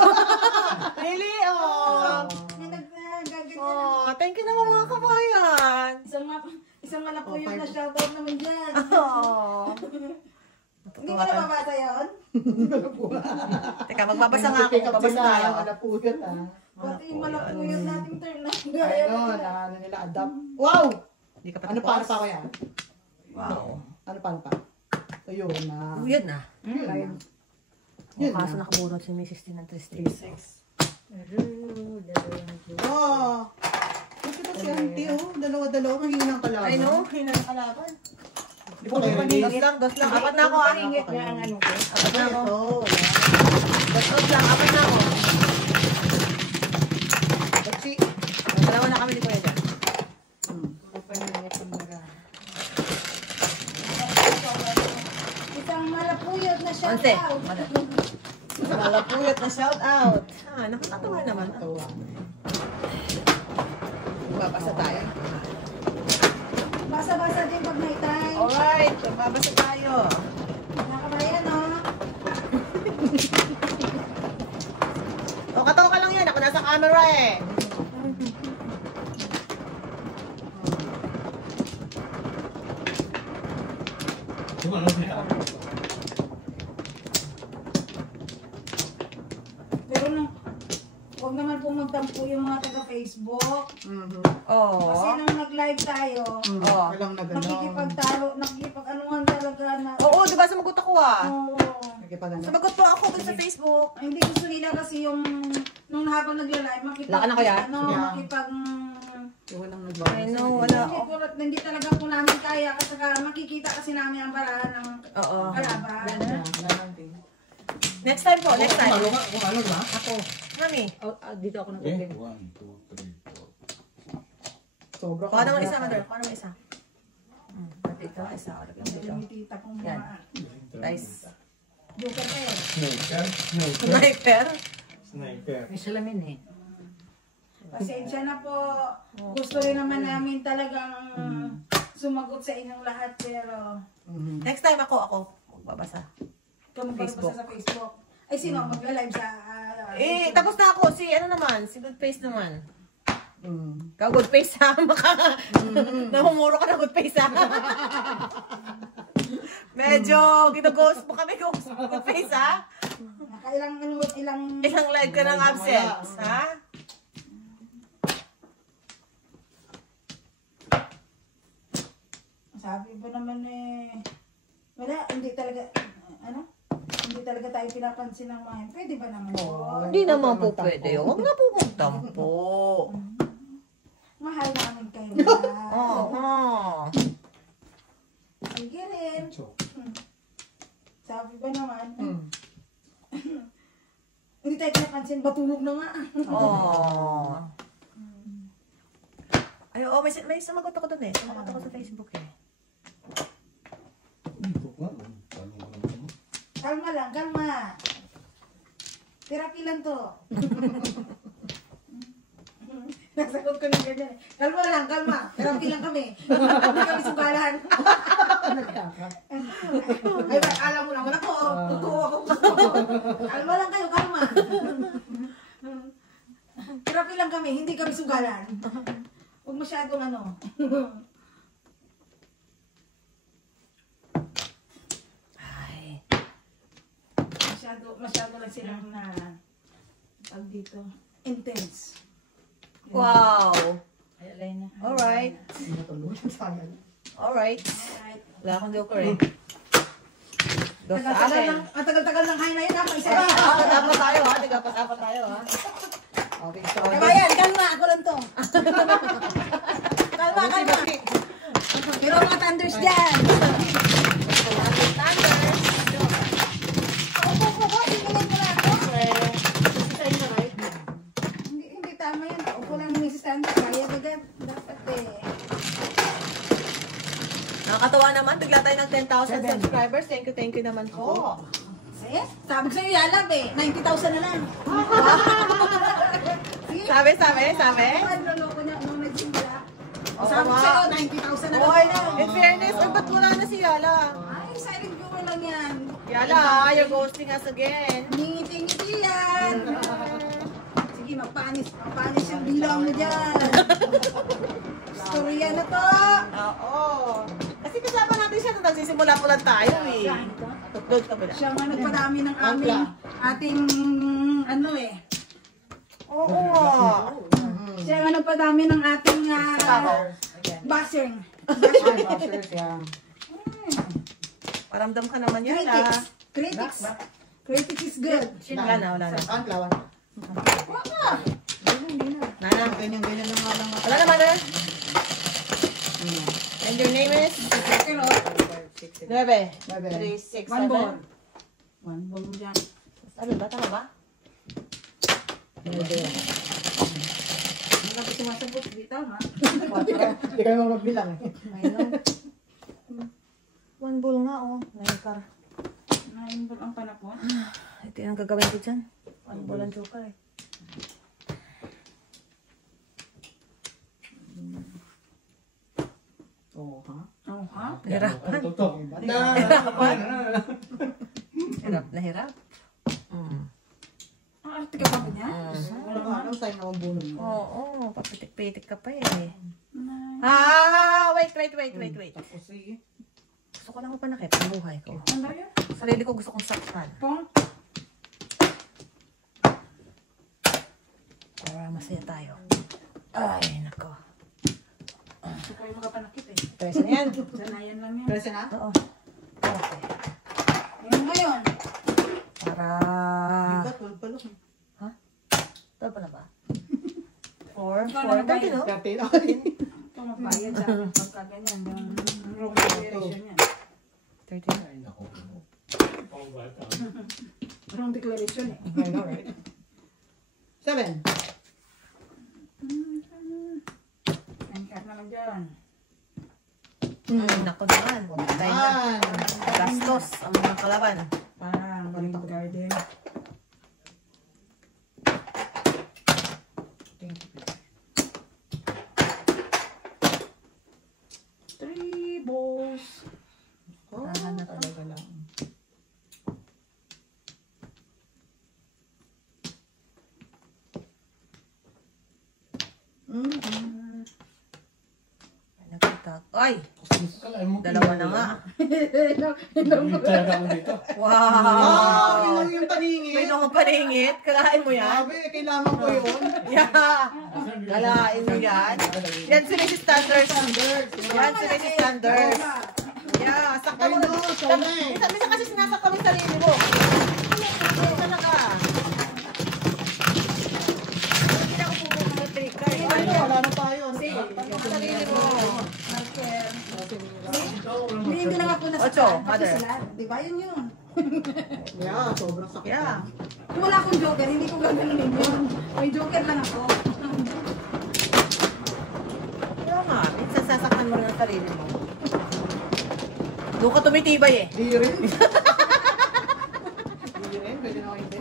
Really? Oh! May nagaganyan. Oh, thank you naman mga kabayan! Isang wala po yun na shoutout naman dyan. Oh! Hindi mo na mabasa yun? Teka, magbabasa nga ako. Magbabasa tayo. Wala po yun ah. Pati yung wala po yun nating term na. Ayun, ano nila adapt. Wow! Hindi ka pa Ano tapos? pa? Ano pa kaya? Wow. Ano pa? Ayun na. Oh, yun na. Ayun na. Yun Kaso na. nakabunot si Mrs. Tin ng 336. Oh. Kasi ito si auntie, oh. Dalawa-dalawa, mahina ang kalaban. I know, hina ng kalaban. Di ba kayo release? Dos lang. Apat na ako, ah. Ingit nga ang ano ko. Apat na ako. Oh, Dos lang, apat na ako. Bachi. Dalawa na kami ni Kuya dyan. Isang malapuyot na shout Onse. out. Malapuyat na shout out. Nakakatawa naman. Babasa tayo. Basa-basa din pag may time. Alright, babasa tayo. Nakabayan, no? O, katawa ka lang yan. Ako nasa camera eh. Cuma lo kita. Pero nung, huwag naman po magtampo yung mga taga-Facebook. Kasi Oo. nung nag-live tayo, Oo. Walang nagano. nakikipagtalo, nakikipag-anuhan talaga na. Oo, di ba sumagot ako ah? Oo. Nakipagano. Sumagot po ako dun sa Facebook. Ay, hindi gusto nila kasi yung, nung habang nagla-live, Laka na kuya? ano, Yeah. makipag, Walang nagbawas. I know, wala. hindi talaga po namin kaya kasi makikita kasi namin ang barahan ng Oo. kalaban. Next time po, next time. Malo ka, kung ano ba? Ako. Mami, Dito ako Eh, 1, 2, 3, 4. Sobra kuha naman isa, mother. Kuha naman isa. Ito, isa. Dito. Tumitita kong Yan. mga, Nice. joker pa yun. Sniper. Sniper. Sniper. Sniper. May salamin eh. Pasensya na po. Gusto rin naman namin talagang sumagot sa inyong lahat pero Next time ako. Babasa. kung Facebook. magbasa sa Facebook. Ay, sino ang magla-live sa... Tapos na ako. Si Good Face naman. Mm. Good Face ha? Namumuro ka na Good Face ha? Medyo ginaghost mo kami Good Face ha? Ilang Ilang live ka ng absent ha? sabi po naman eh, wala, hindi talaga, hindi talaga tayo pinapansin ng mga, pwede ba naman po? Hindi naman po pwede. Huwag na po magtampo. Mahal namin kayo. Oo. Sige rin. Sabi ba naman, hindi tayo pinapansin, batulog na nga. Oo. Ay, oo, may sumagot ako dun eh. Sumagot ako sa Facebook eh. Kalma lang, kalma. Therapy lang to. Nasagot ko ng ganyan eh. Kalma lang, kalma. Therapy lang kami. Hindi kami sugalan. Ay, alam mo naman ako. Totoo ako. Kalma lang kayo, kalma. Therapy lang kami, hindi kami sugalan. Huwag masyadong ano. Ay. Masyado lang silang na pag dito. Intense. Wow. Alright. Alright. Sayang. Alright. Wala akong joker eh. Dos sa Tagal-tagal akin. ng, ang tagal-tagal ng high na yun, isa ba? Dapat tayo ha. Dapat tayo ha. Okay, so. Kabayan, kalma, ako lang to. Kalma, kalma. Pero mga thunders dyan. Opo, tingnan mo na ako. Hindi tama yan. Upo lang ni Mrs. Thunder. Kaya agad. Dapat eh. Nakakatawa naman. Bigla tayo ng 10,000 subscribers. Thank you naman po. Sabi ko sa'yo, yalab eh. 90,000 na lang. Sige. Sabi. Loloko niya nung nagsimula. Oo Sabi ko nga. sa'yo, 90,000 na lang. Oy, in fairness, ba't wala na si Yala? Ay, silent viewer lang yan. Yala, you're ghosting us again. Ngiti-ngiti yan. Sige, magpanis yung bilang mo dyan. Storya na to. Oo. Kasi kasama natin siya nung nagsisimula po lang tayo eh. Upload ka ba na? Siya nga nagpadami ng ating ano eh. Oo nga. Siya nga nagpadami ng ating bashing. Paramdam ka naman Yala. Critics. Creative is good. Wala na, wala na. Saan, lawan? Nana. Ganyan-ganyan na nga lang. Wala na, mother. And your name is? 9, 3, 6, 7. One ball. One ball mo dyan. Sabi ba? Tama ba? Hindi na ko sumasagot. Di tama. Hindi kayo magbilang eh. One ball nga, oh. Naikar. 9 ball ang panapon. Ito yung gagawin ko dyan. One ball ang joker eh. Oo, ha? Oh, ha? Hirapan. Tutok. Hirapan. Hirap na hirap. Ang arte ka ba niya? Wala ka, anong sign na mabunod mo? Oo, papitik-pitik ka pa eh. Nine. Wait. Tapos eh. Gusto ko lang panakit ang buhay ko. Ano yun? Sarili ko gusto kong saktan. Pong? Para masaya tayo. Ay, nako. Gusto ko yung makapanakit eh. Tres na yan. Sanayan lang yan. Presa na? Oo. Okay. Ngayon ngayon. Para... Di ba? 12 pa lang. Ito pa na ba? 4, Ikaw 4, na 30, no? 13, okay. Ito magbayad sa akin pagkaganyan. Yung wrong declaration yan. 30. Ay, naku. Pangbata. Wrong declaration eh. I know, right? 7. Angkat naman dyan. Ay, nako naman. Tayo na. Gastos ang mga kalaban. Parang galing garden. Three balls. Oh, Tahan na to. talaga lang. Ay, nakita. Ay! Kalahin mo. Dalawa na nga. May talaga ako dito. Ah, Wow! kinuha yung paningin. May nung paningit. Kalain mo yan? Sabi, kailangan ko yun. Yeah! Kalain mo yan? Yan sila si Standards. Yan sila si Standards. Yeah, sakta mo. I know, so nice. Minsan kasi sinasakta mo yung sarili mo. Minsan na ka. Hindi na ako pupupunta ka. Ay, wala na tayo. Sarili mo. Hindi lang ako nasa Ocho, pati mother. sila. Di ba yun yun? Yeah, sobrang sakit. Yeah. Kung wala akong joker, hindi ko gaganunin yun. May joker lang ako. Kaya nga, minsan sasaktan mo rin ang sarili mo. Doon ka tumitibay eh. Di rin. Di rin, pwede na ako hindi.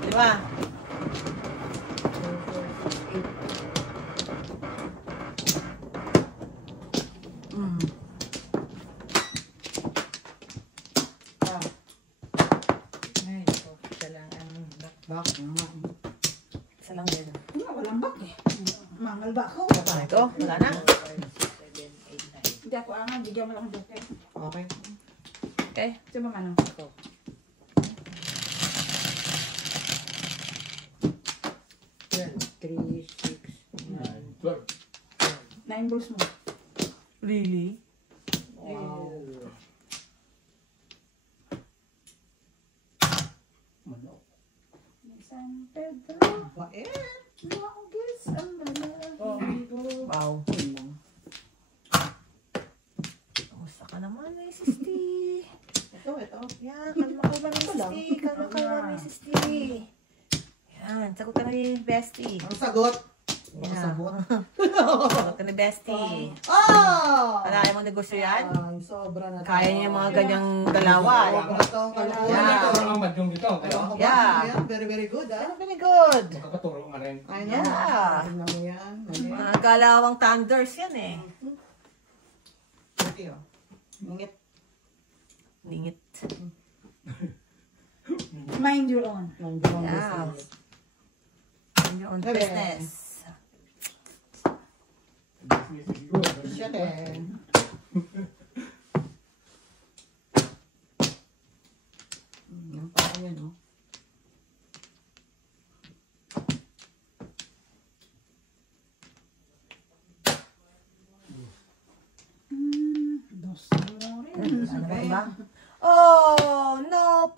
Di ba? Ay, ito. Isa lang ang back. Isa lang din. Walang bak eh. Mangal ba ako? Ito, wala na. Hindi ako angan, bigyan mo lang ng joker. Okay. Okay. Ito mga ano. 3, 6, 12. 9 balls mo. Really? Manok. San Pedro. Bait. Longis ang lalaki. Wow. Kamusta ka naman, Mrs. T? Ito. Yan, kalma-kalma, Mrs. T. Kalma-kalma, Mrs. T. Yan, sagot ka na ni Bestie. Ang sagot. Ang Yeah. sagot. Sagot ka ni Bestie. Oh! Kaya mo negosyo yan? Ay, sobra na. Kaya niya yung mga ganyang galawan. Ito, kalkuhan. Yeah. Ito ang madyong dito. Ewan ko ba? Yeah. Yan, very, very good, ah. Very good. Makakaturo nga rin. I know. Yeah. Tingnan mo yan. Mga galawang thunders yan eh. Okay, oh. Ingit. Lingit. Mind your own. Yeah. Mind your own Bebe. business. Shit, eh. Yan pa yan, oh. Dos mo rin. Okay. Diba? Oh, no,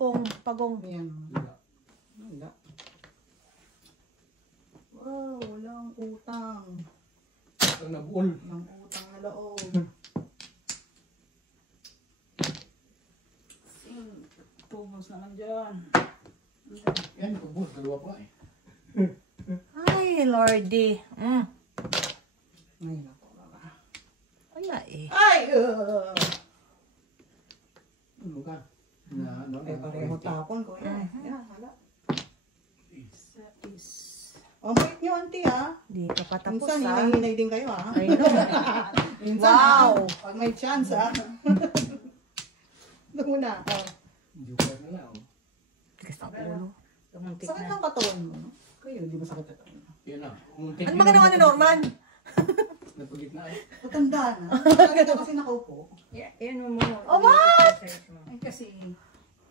pagong. Ayan. Wala. Wow, walang utang. Ito na buol. Walang utang na loob. Tubos naman dyan. Yan, ito buol. Dalawa pa eh. Ay, Lordy. Ay, naku, baba. Wala eh. Ay! Ano ka? Na, ano, Ay, pareho tapon ko. Yan, hala. Isa is... Ang bait niyo, auntie, ha? Di ka pa tapos Minsan, ha. hinahinay din kayo, ha? I know. Minsan, Wow. ha? Pag may chance, ha? Doon muna. Joker na lang. Tigas ng ulo. Tumuntik Sakit na. ng katawan mo, no? Kayo, di ba sakit ang katawan? Yan na. Umuntik Ano ba ginawa ni Norman? Napagit na eh. Matanda na. Kaya kasi nakaupo. Yan mo. Oh, what? Ay, kasi,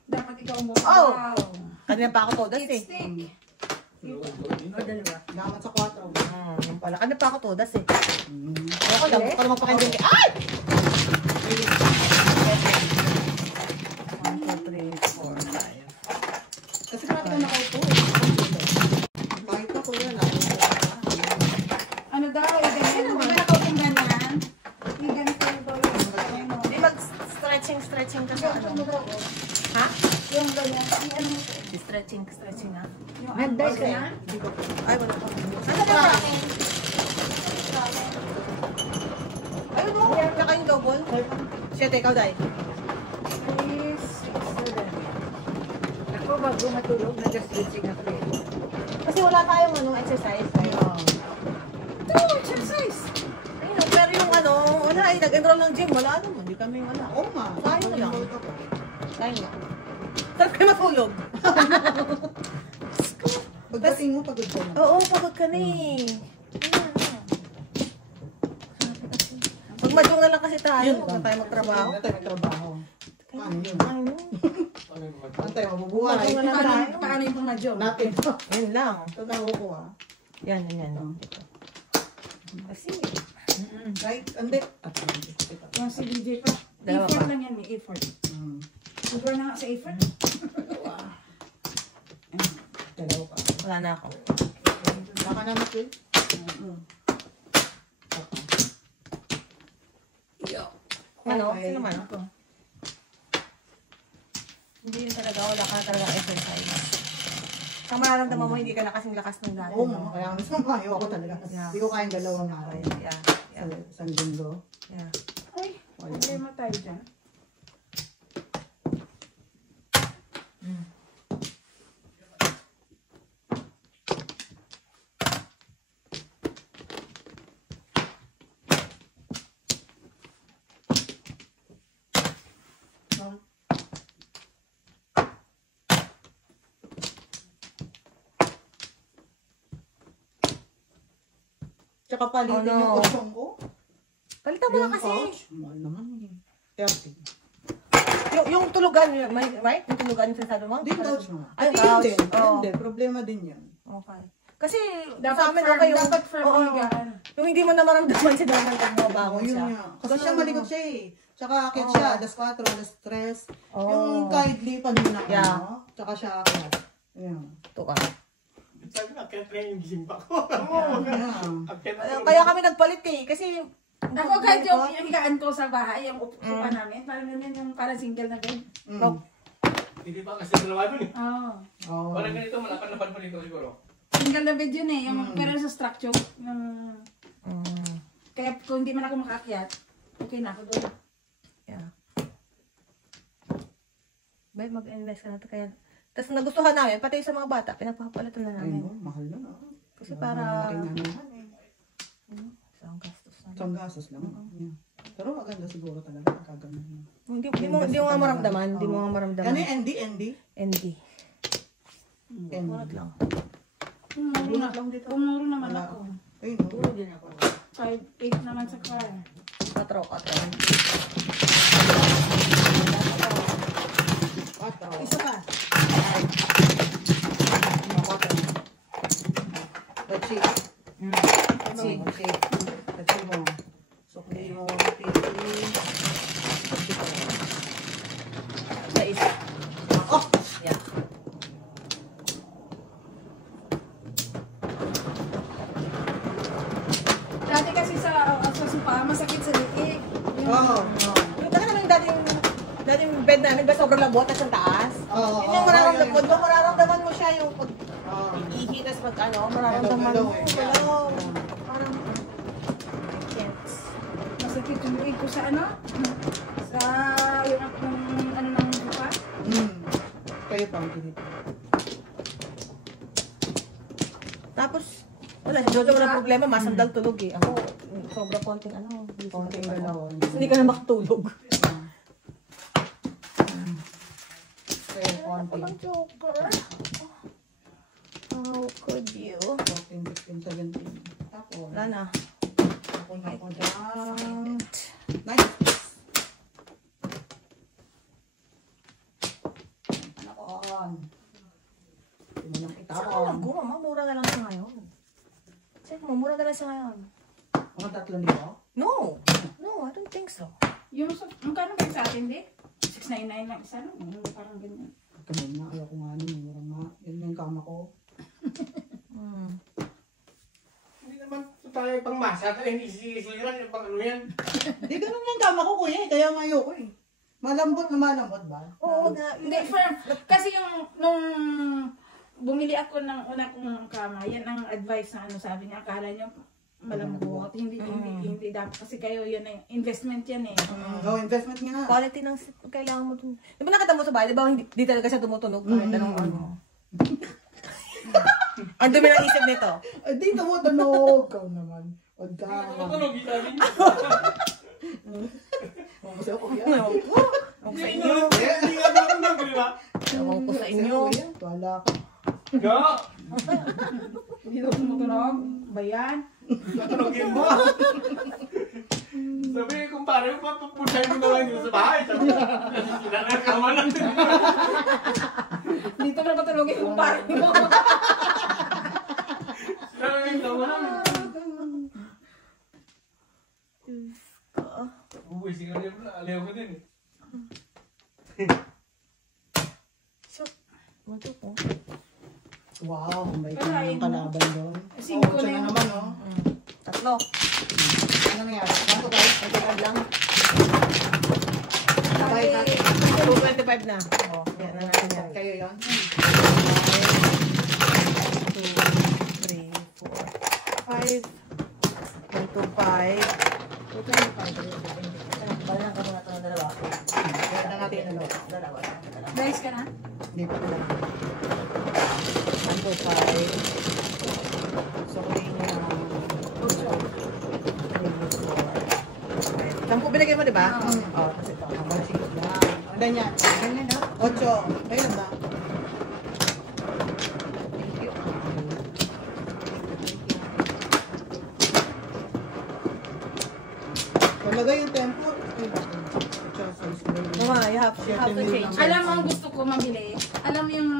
dapat ikaw mo. Oh. Wow. Kanina pa ako todas eh. Stick. O, dalawa. Dapat sa 4. Yung pala. Kanina pa ako todas eh. Mm. Okay lang. Para magpakinding ka. Ay! 1, 2, 3, 4, 5. Kasi parang ka nakaupo. Kahit ako yan, Ano daw, ganyan. Kung may nakaupong ganyan, yung ganito daw yung ano. Di mag-stretching ka sa ano. Ano daw, Ha? yung ganyan. Yung ano mo. Stretching ha? Yung nag-dive ka na? Ay, wala pa. Ano ka sa akin? Ayun mo. Naka yung double. Siya, ikaw dahil. 3, 6, 7. Ako bago matulog, nag-stretching ako eh. Kasi wala tayong exercise. Ito, exercise! Ayun, pero yung wala eh. Nag-enroll ng gym. Wala naman. Hindi kami wala. Oo nga. Sayang na lang. Sayang na. Sarap kayo matulog. Pagdating mo, pagod ka na. Oo, pagod ka na eh. Pag madyong na lang kasi tayo, huwag na tayo magtrabaho. Hindi tayo magtrabaho. Paano yun? Ay, no. Paano tayo mabubuhay? Madyong na lang tayo. Paano yung pumadyo? Natin. Yun lang. Tatawa ko, ha? Yan. Ito. Kasi, Right? Hindi. Yung si DJ pa. Dalawa Effort pa. lang yan, may effort. Hmm. Super na nga sa effort. Dalawa pa. wala na ako. Baka na natin. Ano? Okay. Sino man? Ako. Hindi yun talaga. Wala ka na talaga exercise. Kung mararamdaman mo, hindi ka na kasing lakas ng dati. Oo, kaya nga naman ayaw ako talaga. Yeah. Hindi ko kayang dalawang araw. Yeah. Sa linggo. Yeah. Ay, problema tayo dyan. Tsaka palitin Oh, no. yung kutsong ko. Palitan mo na kasi. Couch. Mahal naman eh. 30. Yung tulugan, right? Yung tulugan yung sinasabi mo? Hindi yung couch mo. Ay, Hindi, couch. yun din. Oo. Yun din. Problema din yan. Okay. Kasi Dapat sa amin firm, okay yung... dapat firm Oo. yung higaan. Yung hindi mo na maramdaman siya dahil pag Oo, mabangon yun siya. nga. Kasi siya malikot siya eh. Tsaka akit Oo. siya, alas 4, alas 3. Oo. Yung kahit lipan mo na Yeah. Tsaka siya akit. Ayan. Ito ka. Sabi na, kaya train yung gising pa ko. Tama mo. Yeah. Kaya kami nagpalit eh. Kasi... Ako kahit yung higaan ko sa bahay, yung upuan namin, parang ganyan yung parang single na bed. Mm. Hindi pa kasi dalawa dun eh. Oo. Oo. Parang ganito, malapad-lapad pa dito siguro. Single na bed yun eh, yung pero sa structure. Yung, kaya kung hindi man ako makaakyat, okay na ako doon. Yeah. Bay, mag-invest ka na ito kaya... Tapos nagustuhan namin, pati sa mga bata, pinagpapalitan na Ay, namin. no, mahal na na. Kasi para... Malaki na naman eh. Isang gastos na. Isang gastos lang. Yeah. Pero maganda siguro talaga. Kaganda. Hindi mo nga maramdaman. Hindi mo nga maramdaman. Ano yung ND? ND. ND. Bunot lang. Bunot lang dito. Pumuro naman Wala. ako. Ayun, no? din ako. 5'8 naman sa car. 4. Isa pa. Bachi. Bachi. Bachi mo. Sukli mo. Pili. is... Oh! Yeah. Dati kasi sa sopa, masakit sa liig. Oo. Yung talaga naman dating bed namin ba sobrang labot at ang taas? Oo. Yun yung mararamdaman mo, mararamdaman mo siya yung pag Oo. ihi, tas pag ano, mararamdaman mo. Galaw, Parang intense. Masakit yung liig ko sa ano? Sa yung ano ng sopa. Kayo pang kinito. Tapos, wala, si Jojo wala problema, masandal tulog eh. Ako, sobra konting ano. Konting galaw. Hindi ka na makatulog. Kayo konting. Joker. How could you? 14, 15, 17. Tapos. Wala na. Ako na ako dyan. Nice. Ano on? Hindi mo nang Saan ka itawan. mag mama? Mura na lang siya ngayon. Check mo, mura na lang siya ngayon. Mga 3,000? No! No, I don't think so. Yung magkano ba sa atin, di? 699 na isa, no? Parang ganyan. Ganun nga, ayaw ko nga ano, mura nga. Yun yung kama ko. Hindi naman tayo pang masa. Hindi sisiliran yung pang ano yan. Hindi, ganun yung kama ko kuya eh. Kaya nga ayoko eh. Malambot na malambot ba? Oo nga. Hindi, firm. Kasi yung, nung bumili ako ng una kong kama, yan ang advice na ano, sabi niya, akala niyo malambot. Hindi dapat. Kasi kayo, yun eh, investment yan eh. No, investment nga. Quality ng sleep, kailangan mo dun. Di ba nakita mo sa bahay? Di ba hindi talaga siya tumutunog? Kahit anong ano. Ang dumi ng isip nito. Ay, di na mo tunog. Ikaw naman. Huwag ka. Tunog, sabi niya. Kasi ako yan. Ewan sa inyo. Hindi nga ba tunog, di ba? Ewan ko sa inyo. Wala ka. Ga! Hindi daw tumutunog. Bayan. Natunogin mo. Sabi ko, kumpare, papupunsay mo na lang dito sa bahay. Sabi ko, kinakakama na. Dito na patulogin kung pare mo. Kinakakama na. Uy, siguro yun na. Aliw ko din eh. Mato po. Wow, may Kalain mo. kalaban doon. Singko na siya yun. naman, oh. Tatlo. Ano nangyari? Kaso guys, Nagkakad lang. sabay natin. 225 na. O, yan na natin yan. Kayo yan? 2, 3, 4, 5. 125. Bala ka muna ito ng dalawa. Kaya na natin ano. Dalawa. Guys ka na? Hindi pa na. 125. So, kunin niyo yung 10 binigay mo, di ba? Oh, kasi ito. Hanggang 6 lang. Ganyan. Ganyan na. 8. Ayun na. Thank you. Talagay yung tempo. Ay, bakit? Mama, you have to change. Alam mo ang gusto ko mabili? Alam mo yung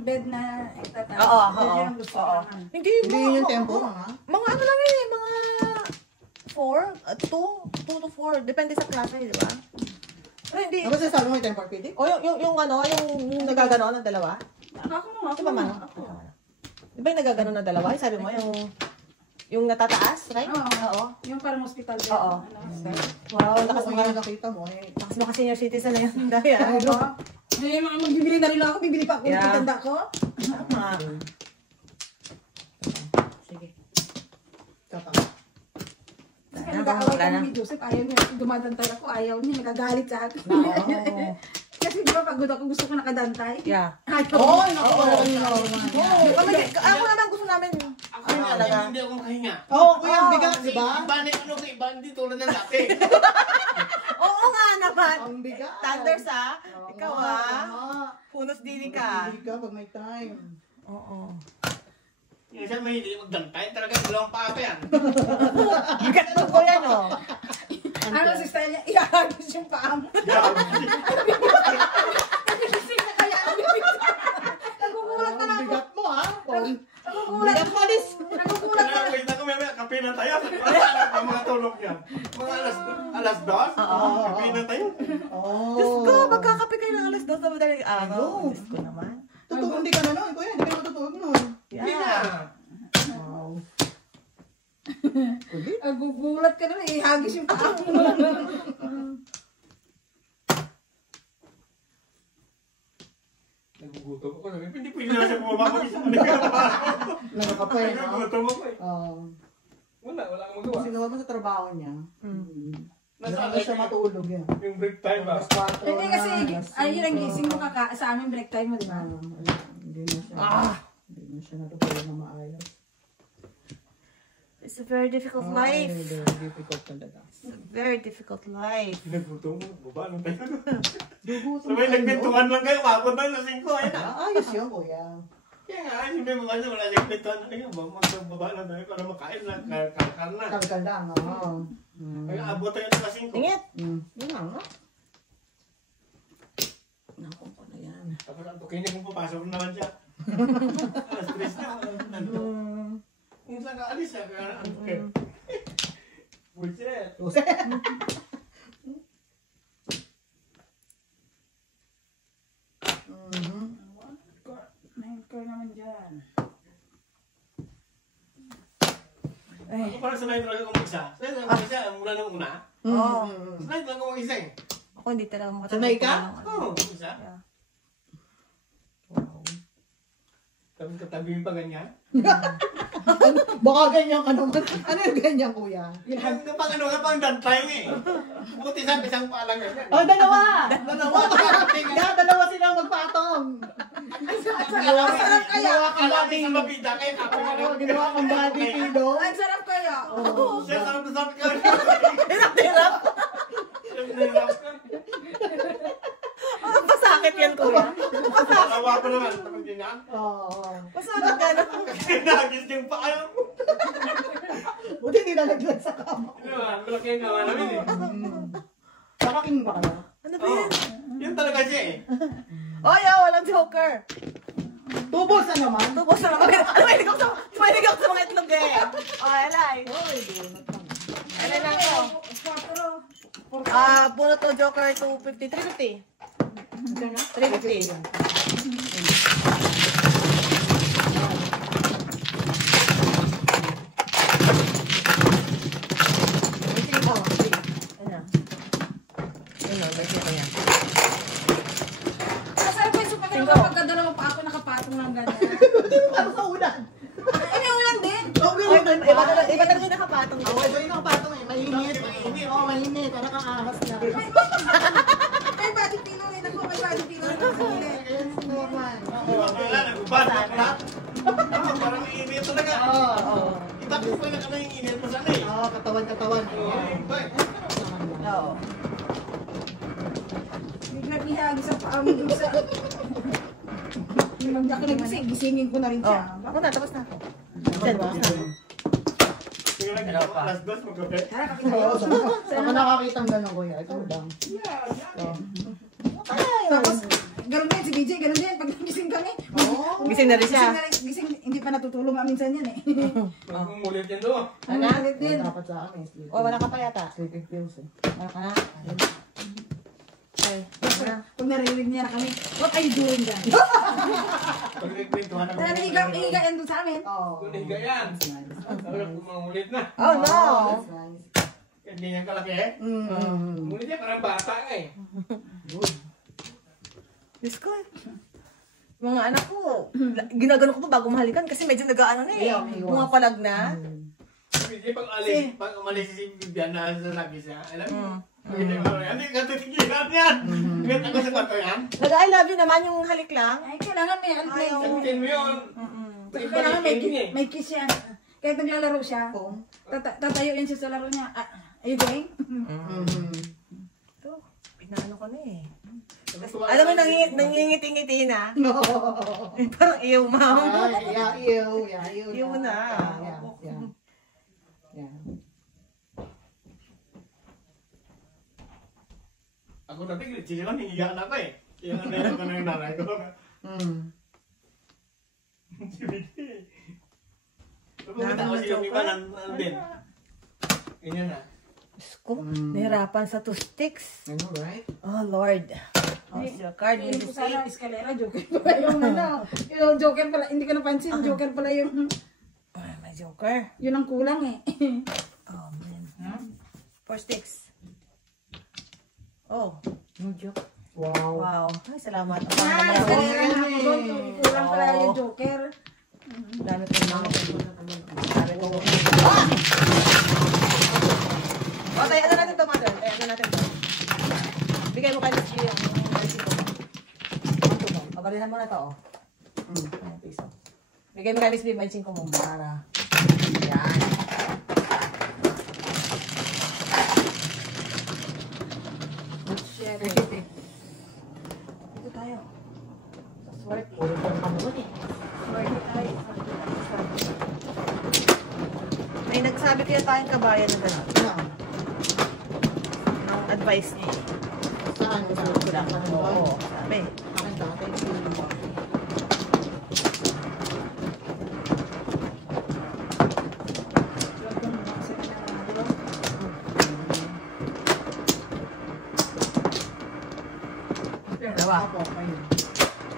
bed na itatapos? Oo, Yan ang gusto ko naman. Hindi, Hindi yun yung tempo, ha? Mga ano lang yun eh, mga 2 to 4. Depende sa klase, di ba? Pero hindi. Ano ba sabi mo yung tempo, PD? O yung ano, yung nagagano ng dalawa? Ako mo, ako Di ba, mo. Mano? Di ba yung nagagano ng dalawa? Yung sabi mo, yung natataas, right? Oo. Yung parang hospital bed. Oo. Ano? Wow, Ako lakas kung mo. yan nakita mo, eh. Lakas mo senior citizen na yun. Dahil Eh, magbibili na rin ako. Bibili pa ako. Yeah. Tanda ko. Tama. Sige. Tata. Kasi nag-aaway kami ni Joseph. Ayaw niya. Dumadantay ako. Ayaw niya. Nagagalit sa akin. Kasi di ba pagod ako gusto ko nakadantay? Yeah. Ayaw. Oo, naku. Ako naman gusto namin. Ako nga, talaga. hindi ako makahinga. Oo, kuya, bigat, di ba? Iba na ano kay Iba, hindi tulad ng dati. Oo nga naman. Ang bigat. Thunders ah. Oo, Ikaw nga, ah. nga. Punos dili ka. Hindi ka pag may time. Oo. Yung siya may hindi magdantay, talaga dalawang paa pa yan. Bigat mo ko yan oh. Ano si style niya? Iahagis yung paa mo. Nagising na kaya. Nagugulat na lang Ang ako. bigat mo, ha? Nagugulat. Bigat mo, Alis. Nagugulat na lang. Wait na kami, kape na tayo. Ang mga tulog yan. Mga alas 2, Oo. kape na tayo. Oh. Diyos ko, magkakape kayo ng alas 2. araw. Diyos ko naman. Tutulog hindi ka na nun, kuya. Hindi ka na matutulog nun. Hindi na. Wow. Kulit. Gugulat ka na, ihagis yung paa mo. Nagugutom ako. Hindi pwede na siya bumaba ko. Nakakapay. Nagugutom ako eh. Wala akong magawa. Sinuwag mo sa trabaho niya. Nasa Hindi siya matulog yan. yung break time ba? Alas 4 Hindi kasi, na, ayun ang gising mo sa aming break time mo, di ba? Hindi na siya. Hindi na siya natutulog na maayos. It's a very difficult life. Very difficult talaga. It's a very difficult life. Nagugutom mo. Baba lang tayo. Dugutom Sabay nagbentuhan lang kayo. Mabot tayo sa 5. Ayun na. Ayos yun, kuya. Kaya nga, yung may mga wala siyang bentuhan na nga. Magbaba lang tayo para makain na. Kalkal na. Kalkal lang, oo. Kaya abot tayo sa 5. Tingit. Yun lang, no? Nakong ko na yan. Tapos ang tukin niya kung papasok na naman siya. Alas 3 na. Minsan kaalis siya. Kaya ang tukin. Bullshit. Nahil ko naman dyan. Ako parang sanay talaga kung mag-isa. Sanay talaga kung mag-isa mula nung una. Oo. Sanay talaga kung mag-isa eh. Ako hindi talaga makatulog. Sanay ka? Oo, mag-isa. Tapos katabihin pa ganyan. Baka ganyan ka naman. Ano yung ganyan, kuya? Kapag ano ka pang dantay eh. Buti sa isang paalang ganyan. Oh, dalawa! Dalawa silang magpatong. Masarap kaya. Kalati sa mabida kayo. Ginawa kang body pillow. Ang sarap kaya. Siya sarap na sabi ka. Hirap. Pasakit yan, kuya. Nakawa ko naman. Tapos ganyan. Oo. Pasakit ka na. Nagis yung paa. Buti hindi nalaglag sa kama. Malaki yung gawa namin eh. Nakaking ba ka na? Ano ba yan? Yun talaga siya eh. Oh, walang joker. Tubos na naman. Tubos na naman. Mahilig ako sa mga itlog eh. Oh, Elay. Elay lang ko. Puno to joker 250. 350. 350. Masarap yung supa kaya kapag dalawa pa ako nakapatong lang ganyan. Hindi mo parang sa ulan. Ano ulan din? Iba talaga yung nakapatong. Okay, doon yung patong eh. Mainit. Oo, mainit. Parang kang ahas na. May body pillow rin ako. May body pillow rin ako. Ayan, normal. Wala, nagubad. Parang init talaga. Oo. Itapos pa na ka na yung init mo sana eh. Oo, katawan. Oo. Biglang ihagi sa paa mo dun sa... Yung ako nagising, gisingin ko na rin siya. Ako na, tapos na. Sige lang, alas 2 magkape. Tara, kapit tayo. Oo, saan ka nakakita ng gano'n, kuya? Ito lang. Tapos, gano'n din si BJ, gano'n din. Pag nagising kami, Gising na rin siya. gising, hindi pa natutulog minsan yan eh. Umulit yan doon. Ano ulit din. Dapat sa amin. Oh, wala ka pa yata. Sleeping pills eh. Wala ka na. Ay, Pag naririnig niya na kami, what are you doing dyan? Pag nagkwentuhan ako. Dahil higa yan doon sa amin. Oo. Kung nahiga yan. Talagang umulit na. oh no! That's nice. Hindi niya kalaki eh. Umulit niya parang bata nga eh. Diyos ko. Mga anak ko, ginagano ko pa bago mahalikan kasi medyo nag-ano na eh. Mga palag na. Hindi pag umalis si Vivian na sa lagi siya. Alam mo? Hindi ka titigilan yan. Ganyan ako sa kwarto yan. Nag-I love you naman yung halik lang. Ay, kailangan may Sabihin mo yun. kailangan may kiss yan. Kahit naglalaro siya, tatayo yan siya sa laro niya. Are you going? Ito, pinano ko na eh. Alam mo, nangingiti-ngiti na. Parang iyaw, ma'am. Iyaw na. Ako dati, sige lang, hingigaan ako eh. Kaya nanayin ko na yung nanay ko. Si Vicky. Pumunta ako siya yung iba ng din. Ganyan na. Diyos ko, nahirapan sa 2 sticks. I know, right? Oh, Lord. How's your card? Hindi ko sana eskalera, joker pala yung ano. Yung joker pala, hindi ko napansin, joker pala yung, Ay, may joker. yun ang kulang eh. Oh, man. 4 sticks. Oh. Wow. Wow. Ay, salamat. Ah, eskalera na ako doon, kulang pala yung joker. Dami ko lang. Dami ko. Oh, tayo na natin to, mother. Tayo na natin to. Bigay mo kay Miss G yung receipt ko. Pabalihan mo na to, oh. Ayan, piso. Bigay mo kay Miss B, may 5 mo. Para. Yan. Share. Dito tayo. Swerte. Puro pang kamuan eh. May nagsabi kaya tayong kabayan na gano'n. Ano? Ang advice niya. Saan? Saan? Kulang. Oo. Sabi. Akin dati. Dalawa. Ako, ayun.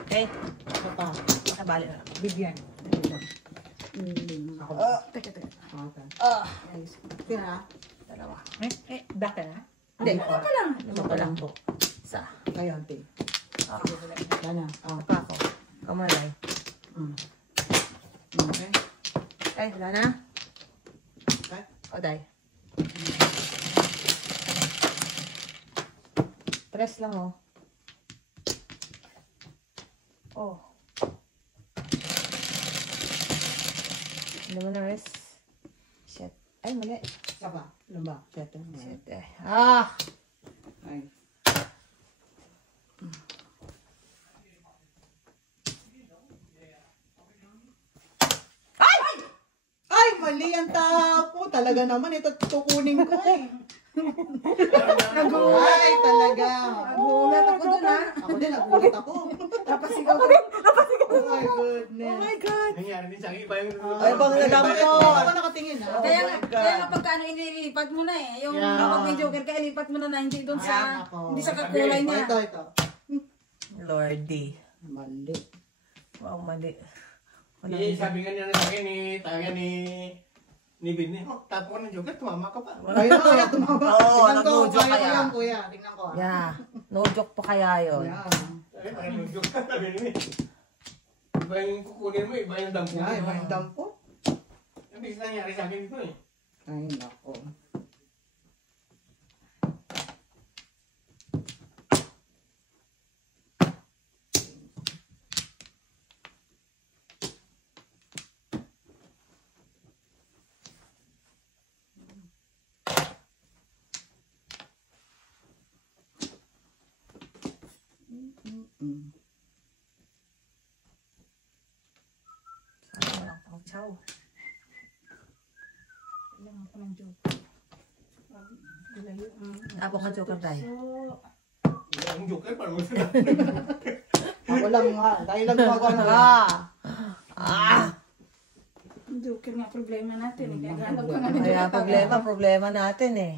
Okay. Ito pa. Nabali na. Bigyan. Ako. Teka. Okay. Ayos. Tira. Dalawa. Daka na? Hindi. Ano pa lang? Lima pa lang po. Isa. Ayun, te. Ah. Yan na. Ah. Pa ako. Kamalay. Okay. Ay, wala na. Okay. O, day. 3 lang, oh. Oh. Luminous. Shit. Ay, mali. Isa pa. Lumba. Siyete. Shit, eh. Ah! Ay. Ay, mali ang tapo. Talaga naman, ito tukunin ko eh. Ay, talaga. Nagulat ako doon ha. Ako din, nagulat ako. Napasigaw ko. Oh my goodness. Oh my God! Nangyari din sa akin, iba yung... Ay, bang nadama ko. Hindi ako nakatingin ha. Kaya my nga, God. kaya nga pagka ano, inilipat mo na eh. Yung Yeah. kapag may joker ka, ilipat mo na hindi doon sa, Ayan ako. hindi sa kakulay niya. Ito. Lordy. Mali. Wow, mali. Eh, sabi nga niya sa akin ni Bidney, oh, tapo ka ng joker, tumama ka pa. Ayun, kaya tumama. Oo, Tingnan ko, nag-no-joke kaya ko kaya. yan, kuya. Tingnan ko. Yeah. No joke pa kaya yun. Yeah. Sabi, bakit yung joker? Sabi niya, iba yung kukunin mo, iba yung dampo. Yeah, iba yung dampo. Ang bilis nangyari sa akin dito eh. Ay, nako. Sana walang pang chow. Kailangan ko ng joker. Apo ka joker tayo. Ang joker, parang gusto na. Ako lang nga. Dahil lang gumagawa ng Yung joker nga problema natin eh. Kaya hanap ko nga ng Kaya joker. problema natin eh.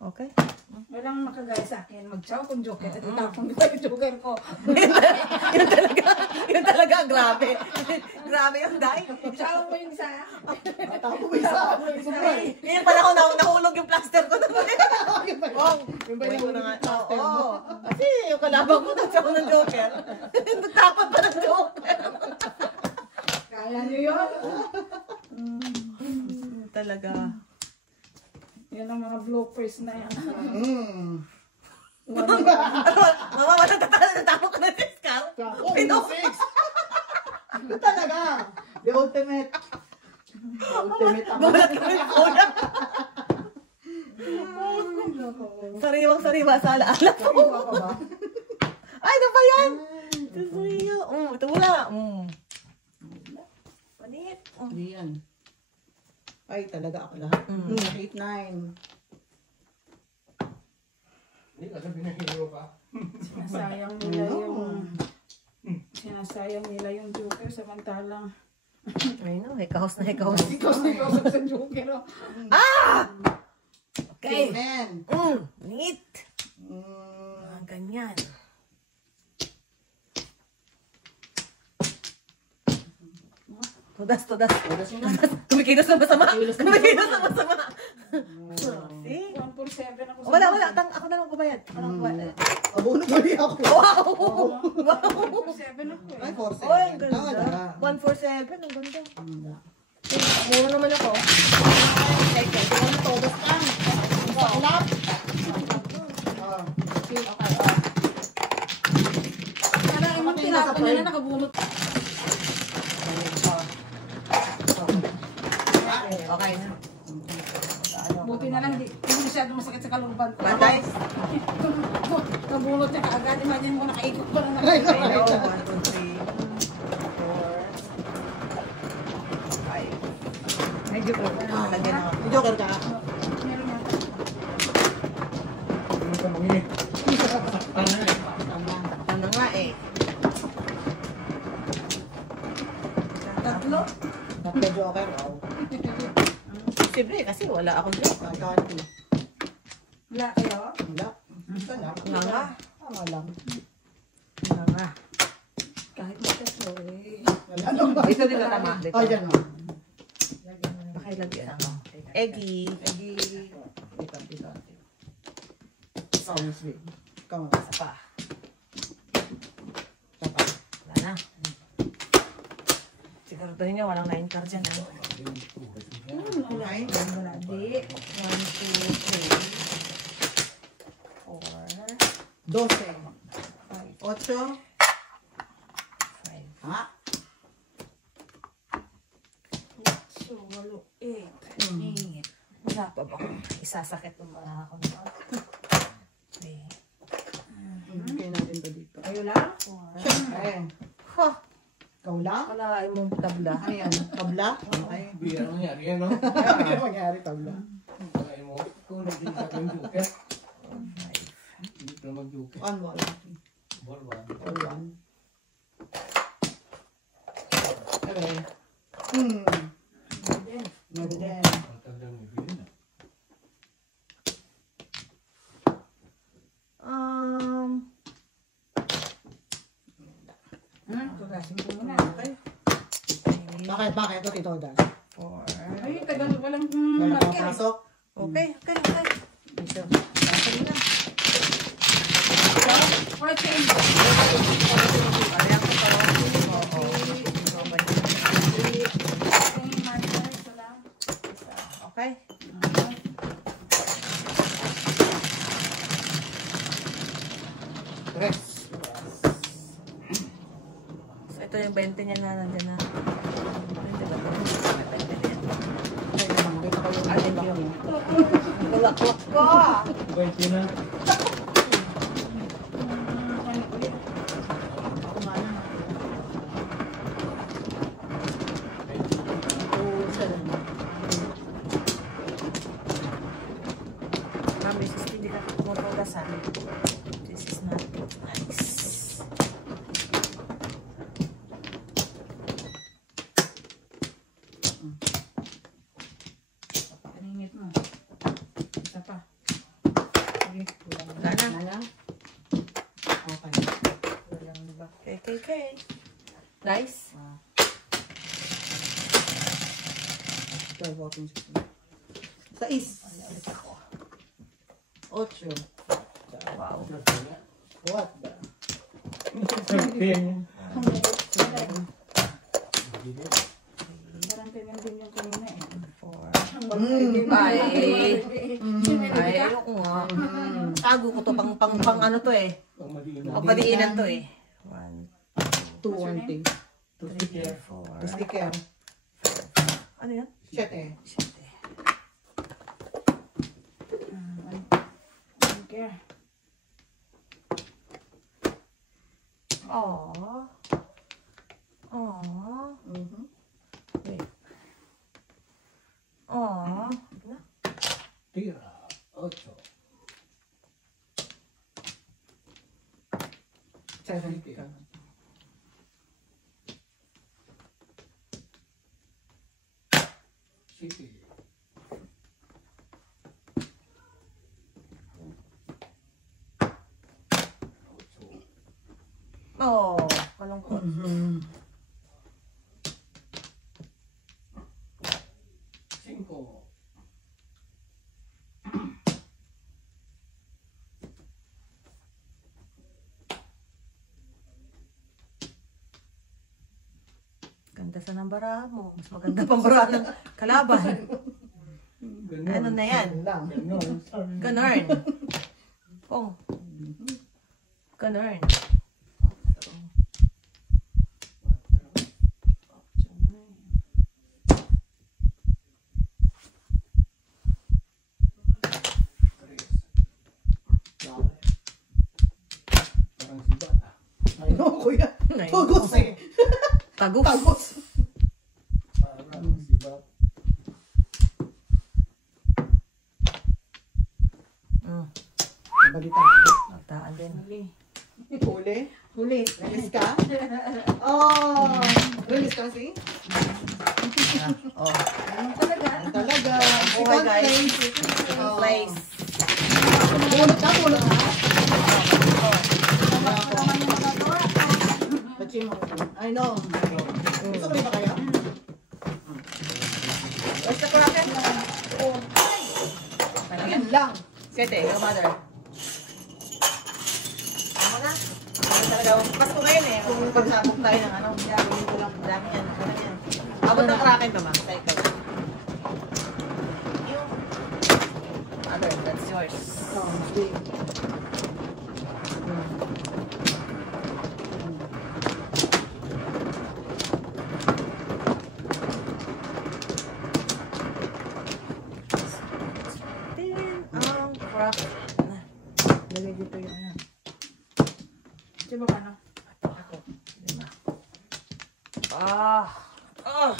Okay? Walang makagaya sa akin. Mag-chow kung joker. At itapon ko yung joker ko. Yun talaga, grabe. Grabe yung day. Chow mo yung isa. Tapo mo isa. Yun pala ko, nahulog yung plaster ko. Oh, Yung ba Wait yung ko na nga. plaster mo? Oo. Kasi yung kalabang ko, nagsaw ng joker. Nagtapat pa ng joker. Kaya niyo yun. Talaga. Yan ang mga bloopers na yan. Mama, natapok ka na discount. Oh, six. Ito talaga. The ultimate. Ultimate ako. Gulat kami kuya. Sariwang-sariwa sa alaala ko. Iwa ka ba? Ay, ano ba yan? Tusuyo. Ito wala. Panit. Hindi yan. Ay, talaga ako lahat. 8, 9. Hindi ka sabi na hero ka. Sinasayang nila yung joker samantalang Ay no, hikahos na hikahos. ikaw sa joker. Oh. Okay. Amen. Neat. Ganyan. Tudas. Tudas yun na. Kumikilos na masama. Kumikilos na masama. See? 147 ako. Wala. Ako na lang kubayad. Abunod ulit ako. Wow! 147 ako eh. Ay, 4-7. Oh, ang ganda. Wala. 147. Ang ganda. Mura naman ako. Teka, ito na todos ka. Saklap. Parang yung tinapon niya na nakabunot. Okay na. Buti na lang, hindi masyado masakit sa kaluban ko. Guys. Nabunot niya kaagad. Imagine mo, nakaikot pa na Ay, nakakita. 1, 2, 3, 4, 5. Medyo ko. Lagyan ako. Joker ka. Meron yan. Ano ka mangingi? Ano nga eh. Tatlo. Tatlo Joker. Wow. Siyempre kasi wala akong drink. Kanti. Wala kayo? Wala. Isa lang. Nga. Tama lang. Nga. Kahit matatlo eh. Wala lang ba? Dito tama. Dito. Oh, dyan mo. Pakilagyan ako. Eggy. Dito. Sounds big. Come on. Isa pa. Tapa. Wala na. Siguraduhin nyo, walang 9 cards yan. Wala. Okay. Wala. Di. 1, 2, 3, 4, 12. 8. 5. Ha? So, walo. 8. Wala pa ba? Isasakit ng mga ako nito. 3. Ibigay natin to dito. Kayo lang? Siyempre. Ha! Ikaw lang? Wala mong tabla. Ano yan? Tabla? Okay. Bira nangyari yan, no? Ano yung mangyari tabla? Kaya mo, kung naging ka ng joker. Hindi ka mag-joker. One more. Ball one. Or one. Okay. Maybe then. Matandang may bilhin na. Tugasin ko muna. Okay. Bakit? Ito, Tito Das. 4. Ay, tagal walang Wala marker. pang pasok. Okay. Dito. Or change. Ayan ko to. Okay. Tres. So ito yung 20 niya na nandyan na. 20 ba ito? 20 Makita ko yung Thank lock you. niya. Nalaklak ko! Wait, yun na. Ako nga na. 2-7. Ma'am, this is hindi ka tumutugasan. This is not nice. Paningit mo. Isa pa. Sige. Wala na. Wala na? Okay. Okay. Nice. 12 voting system. 6. 8. Wow. What the? Pin. Parang tingnan din yung kanina eh. 4. Ay, ayoko nga. Tago ko to pang ano to eh. Pang padiinan to eh. 1, 2 warranty. 3, 4. Sticker. Ano yan? 7. Okay. Aww. Aww. Wait. Aww. Tira. 8. 7. City. Oh, kalungkot. Ganda sa nambarahan mo. Mas maganda pang barahan ng kalaban. Ano na yan? Lang. Ganarn. Pong. Ganarn. Parang sibat ah. Ay, no, kuya. Tugos eh. Tagus. Tagos. Parang sibat. Balita. Nagtaan din. Huli. Huli. Release ka? Oh! Release ka si? Oh. Talaga. Talaga. Okay, Second guys. place. Place. Bunot ka, bunot ka. Naman yung magagawa. Bachi mo. I know. Gusto ko rin ba kaya? Where's the Kraken? Ayan lang. Kete, your mother. Tama na. Ano talaga, Pasko ngayon eh. Kung pagsabog tayo ng ano, gagawin ko lang. Dami yan. Dami yan. Abot ng Kraken pa ba? Tayo ka. Yung mother, that's yours. Oh, big. Din ang Kraken. Lagay dito yung ano. Di ba ano? Ako. Diba? Ah! Ah!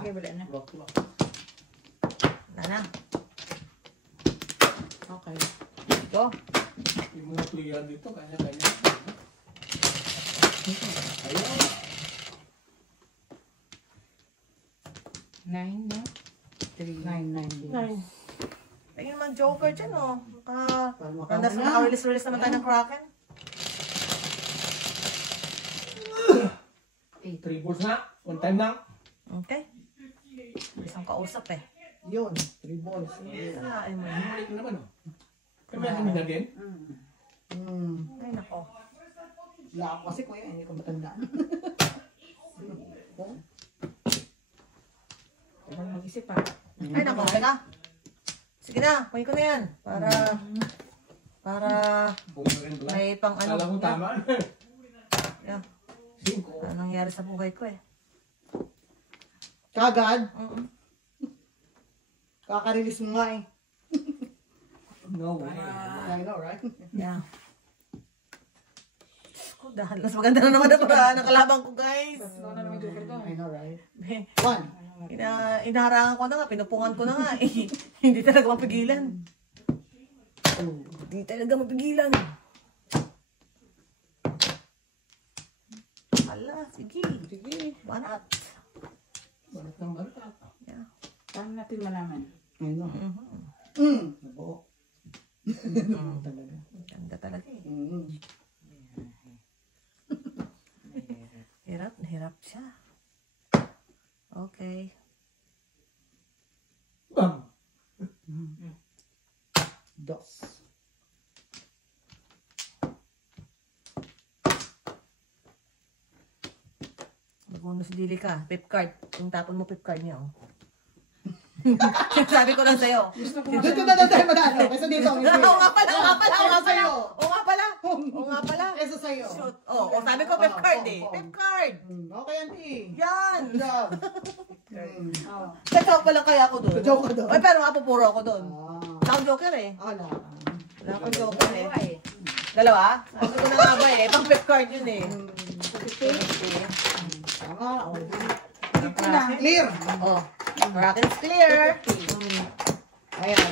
Okay, wala na. Nana. Okay. Go. Yung mga player dito, kanya-kanya. Ayun. 9 na? 3. 9. Nine. Tingin naman Joker dyan, oh. Paano Naka-release naman tayo ng Kraken. 3 balls na. One time lang. Okay. Isang kausap eh. Yun. 3 balls. Saan mo? Bumalik na naman oh. Kami ang kami na din. Ay, nako. Wala ako kasi kuya, hindi ko matandaan. Huwag mag-isip pa. Ay, nako. Teka. Sige na, kunin ko na yan. Para Bumalik na. may pang ano. Kala ko tama. Yeah. 5. Ano nangyari sa buhay ko eh. Kagad. Kaka-release mo nga eh. No way. I know, right? Yeah. Oh, dahil mas maganda na naman ang paraan ng kalabang ko, guys. Ikaw na naman Joker ko. I know, right? 1. Inaharangan ko na nga, pinupungan ko na nga eh. Hindi talaga mapigilan. Hindi talaga mapigilan. Hala, sige. Sige. Banat. Balat ng balat. Yeah. Paano natin malaman? I know. Nabuo. Talaga. Ganda talaga eh. Hirap siya. Okay. Bang! Dos. Maguno si Dili ka. Pip card. Yung tapon mo pip card niya, oh. Sabi ko lang sa'yo. Dito na tayo mag-ano. Kasi dito. Oo nga pala, oo nga pala, oo nga pala. sa'yo. Oo nga pala. Oo nga pala. Kesa sa'yo. Shoot. Oh, sabi ko pip card eh. Pip card. Okay, auntie. Yan. Good job. Nag-joke pa lang kaya ako doon. Nag-joke ka doon? Ay, pero mapupuro ako doon. Ah. Wala akong joker eh. Ala. Wala akong joker eh. Dalawa? Sabi ko na nga ba eh. Pang pip card yun eh. Tama. Clear. Oh. Kraken's clear. Ayan.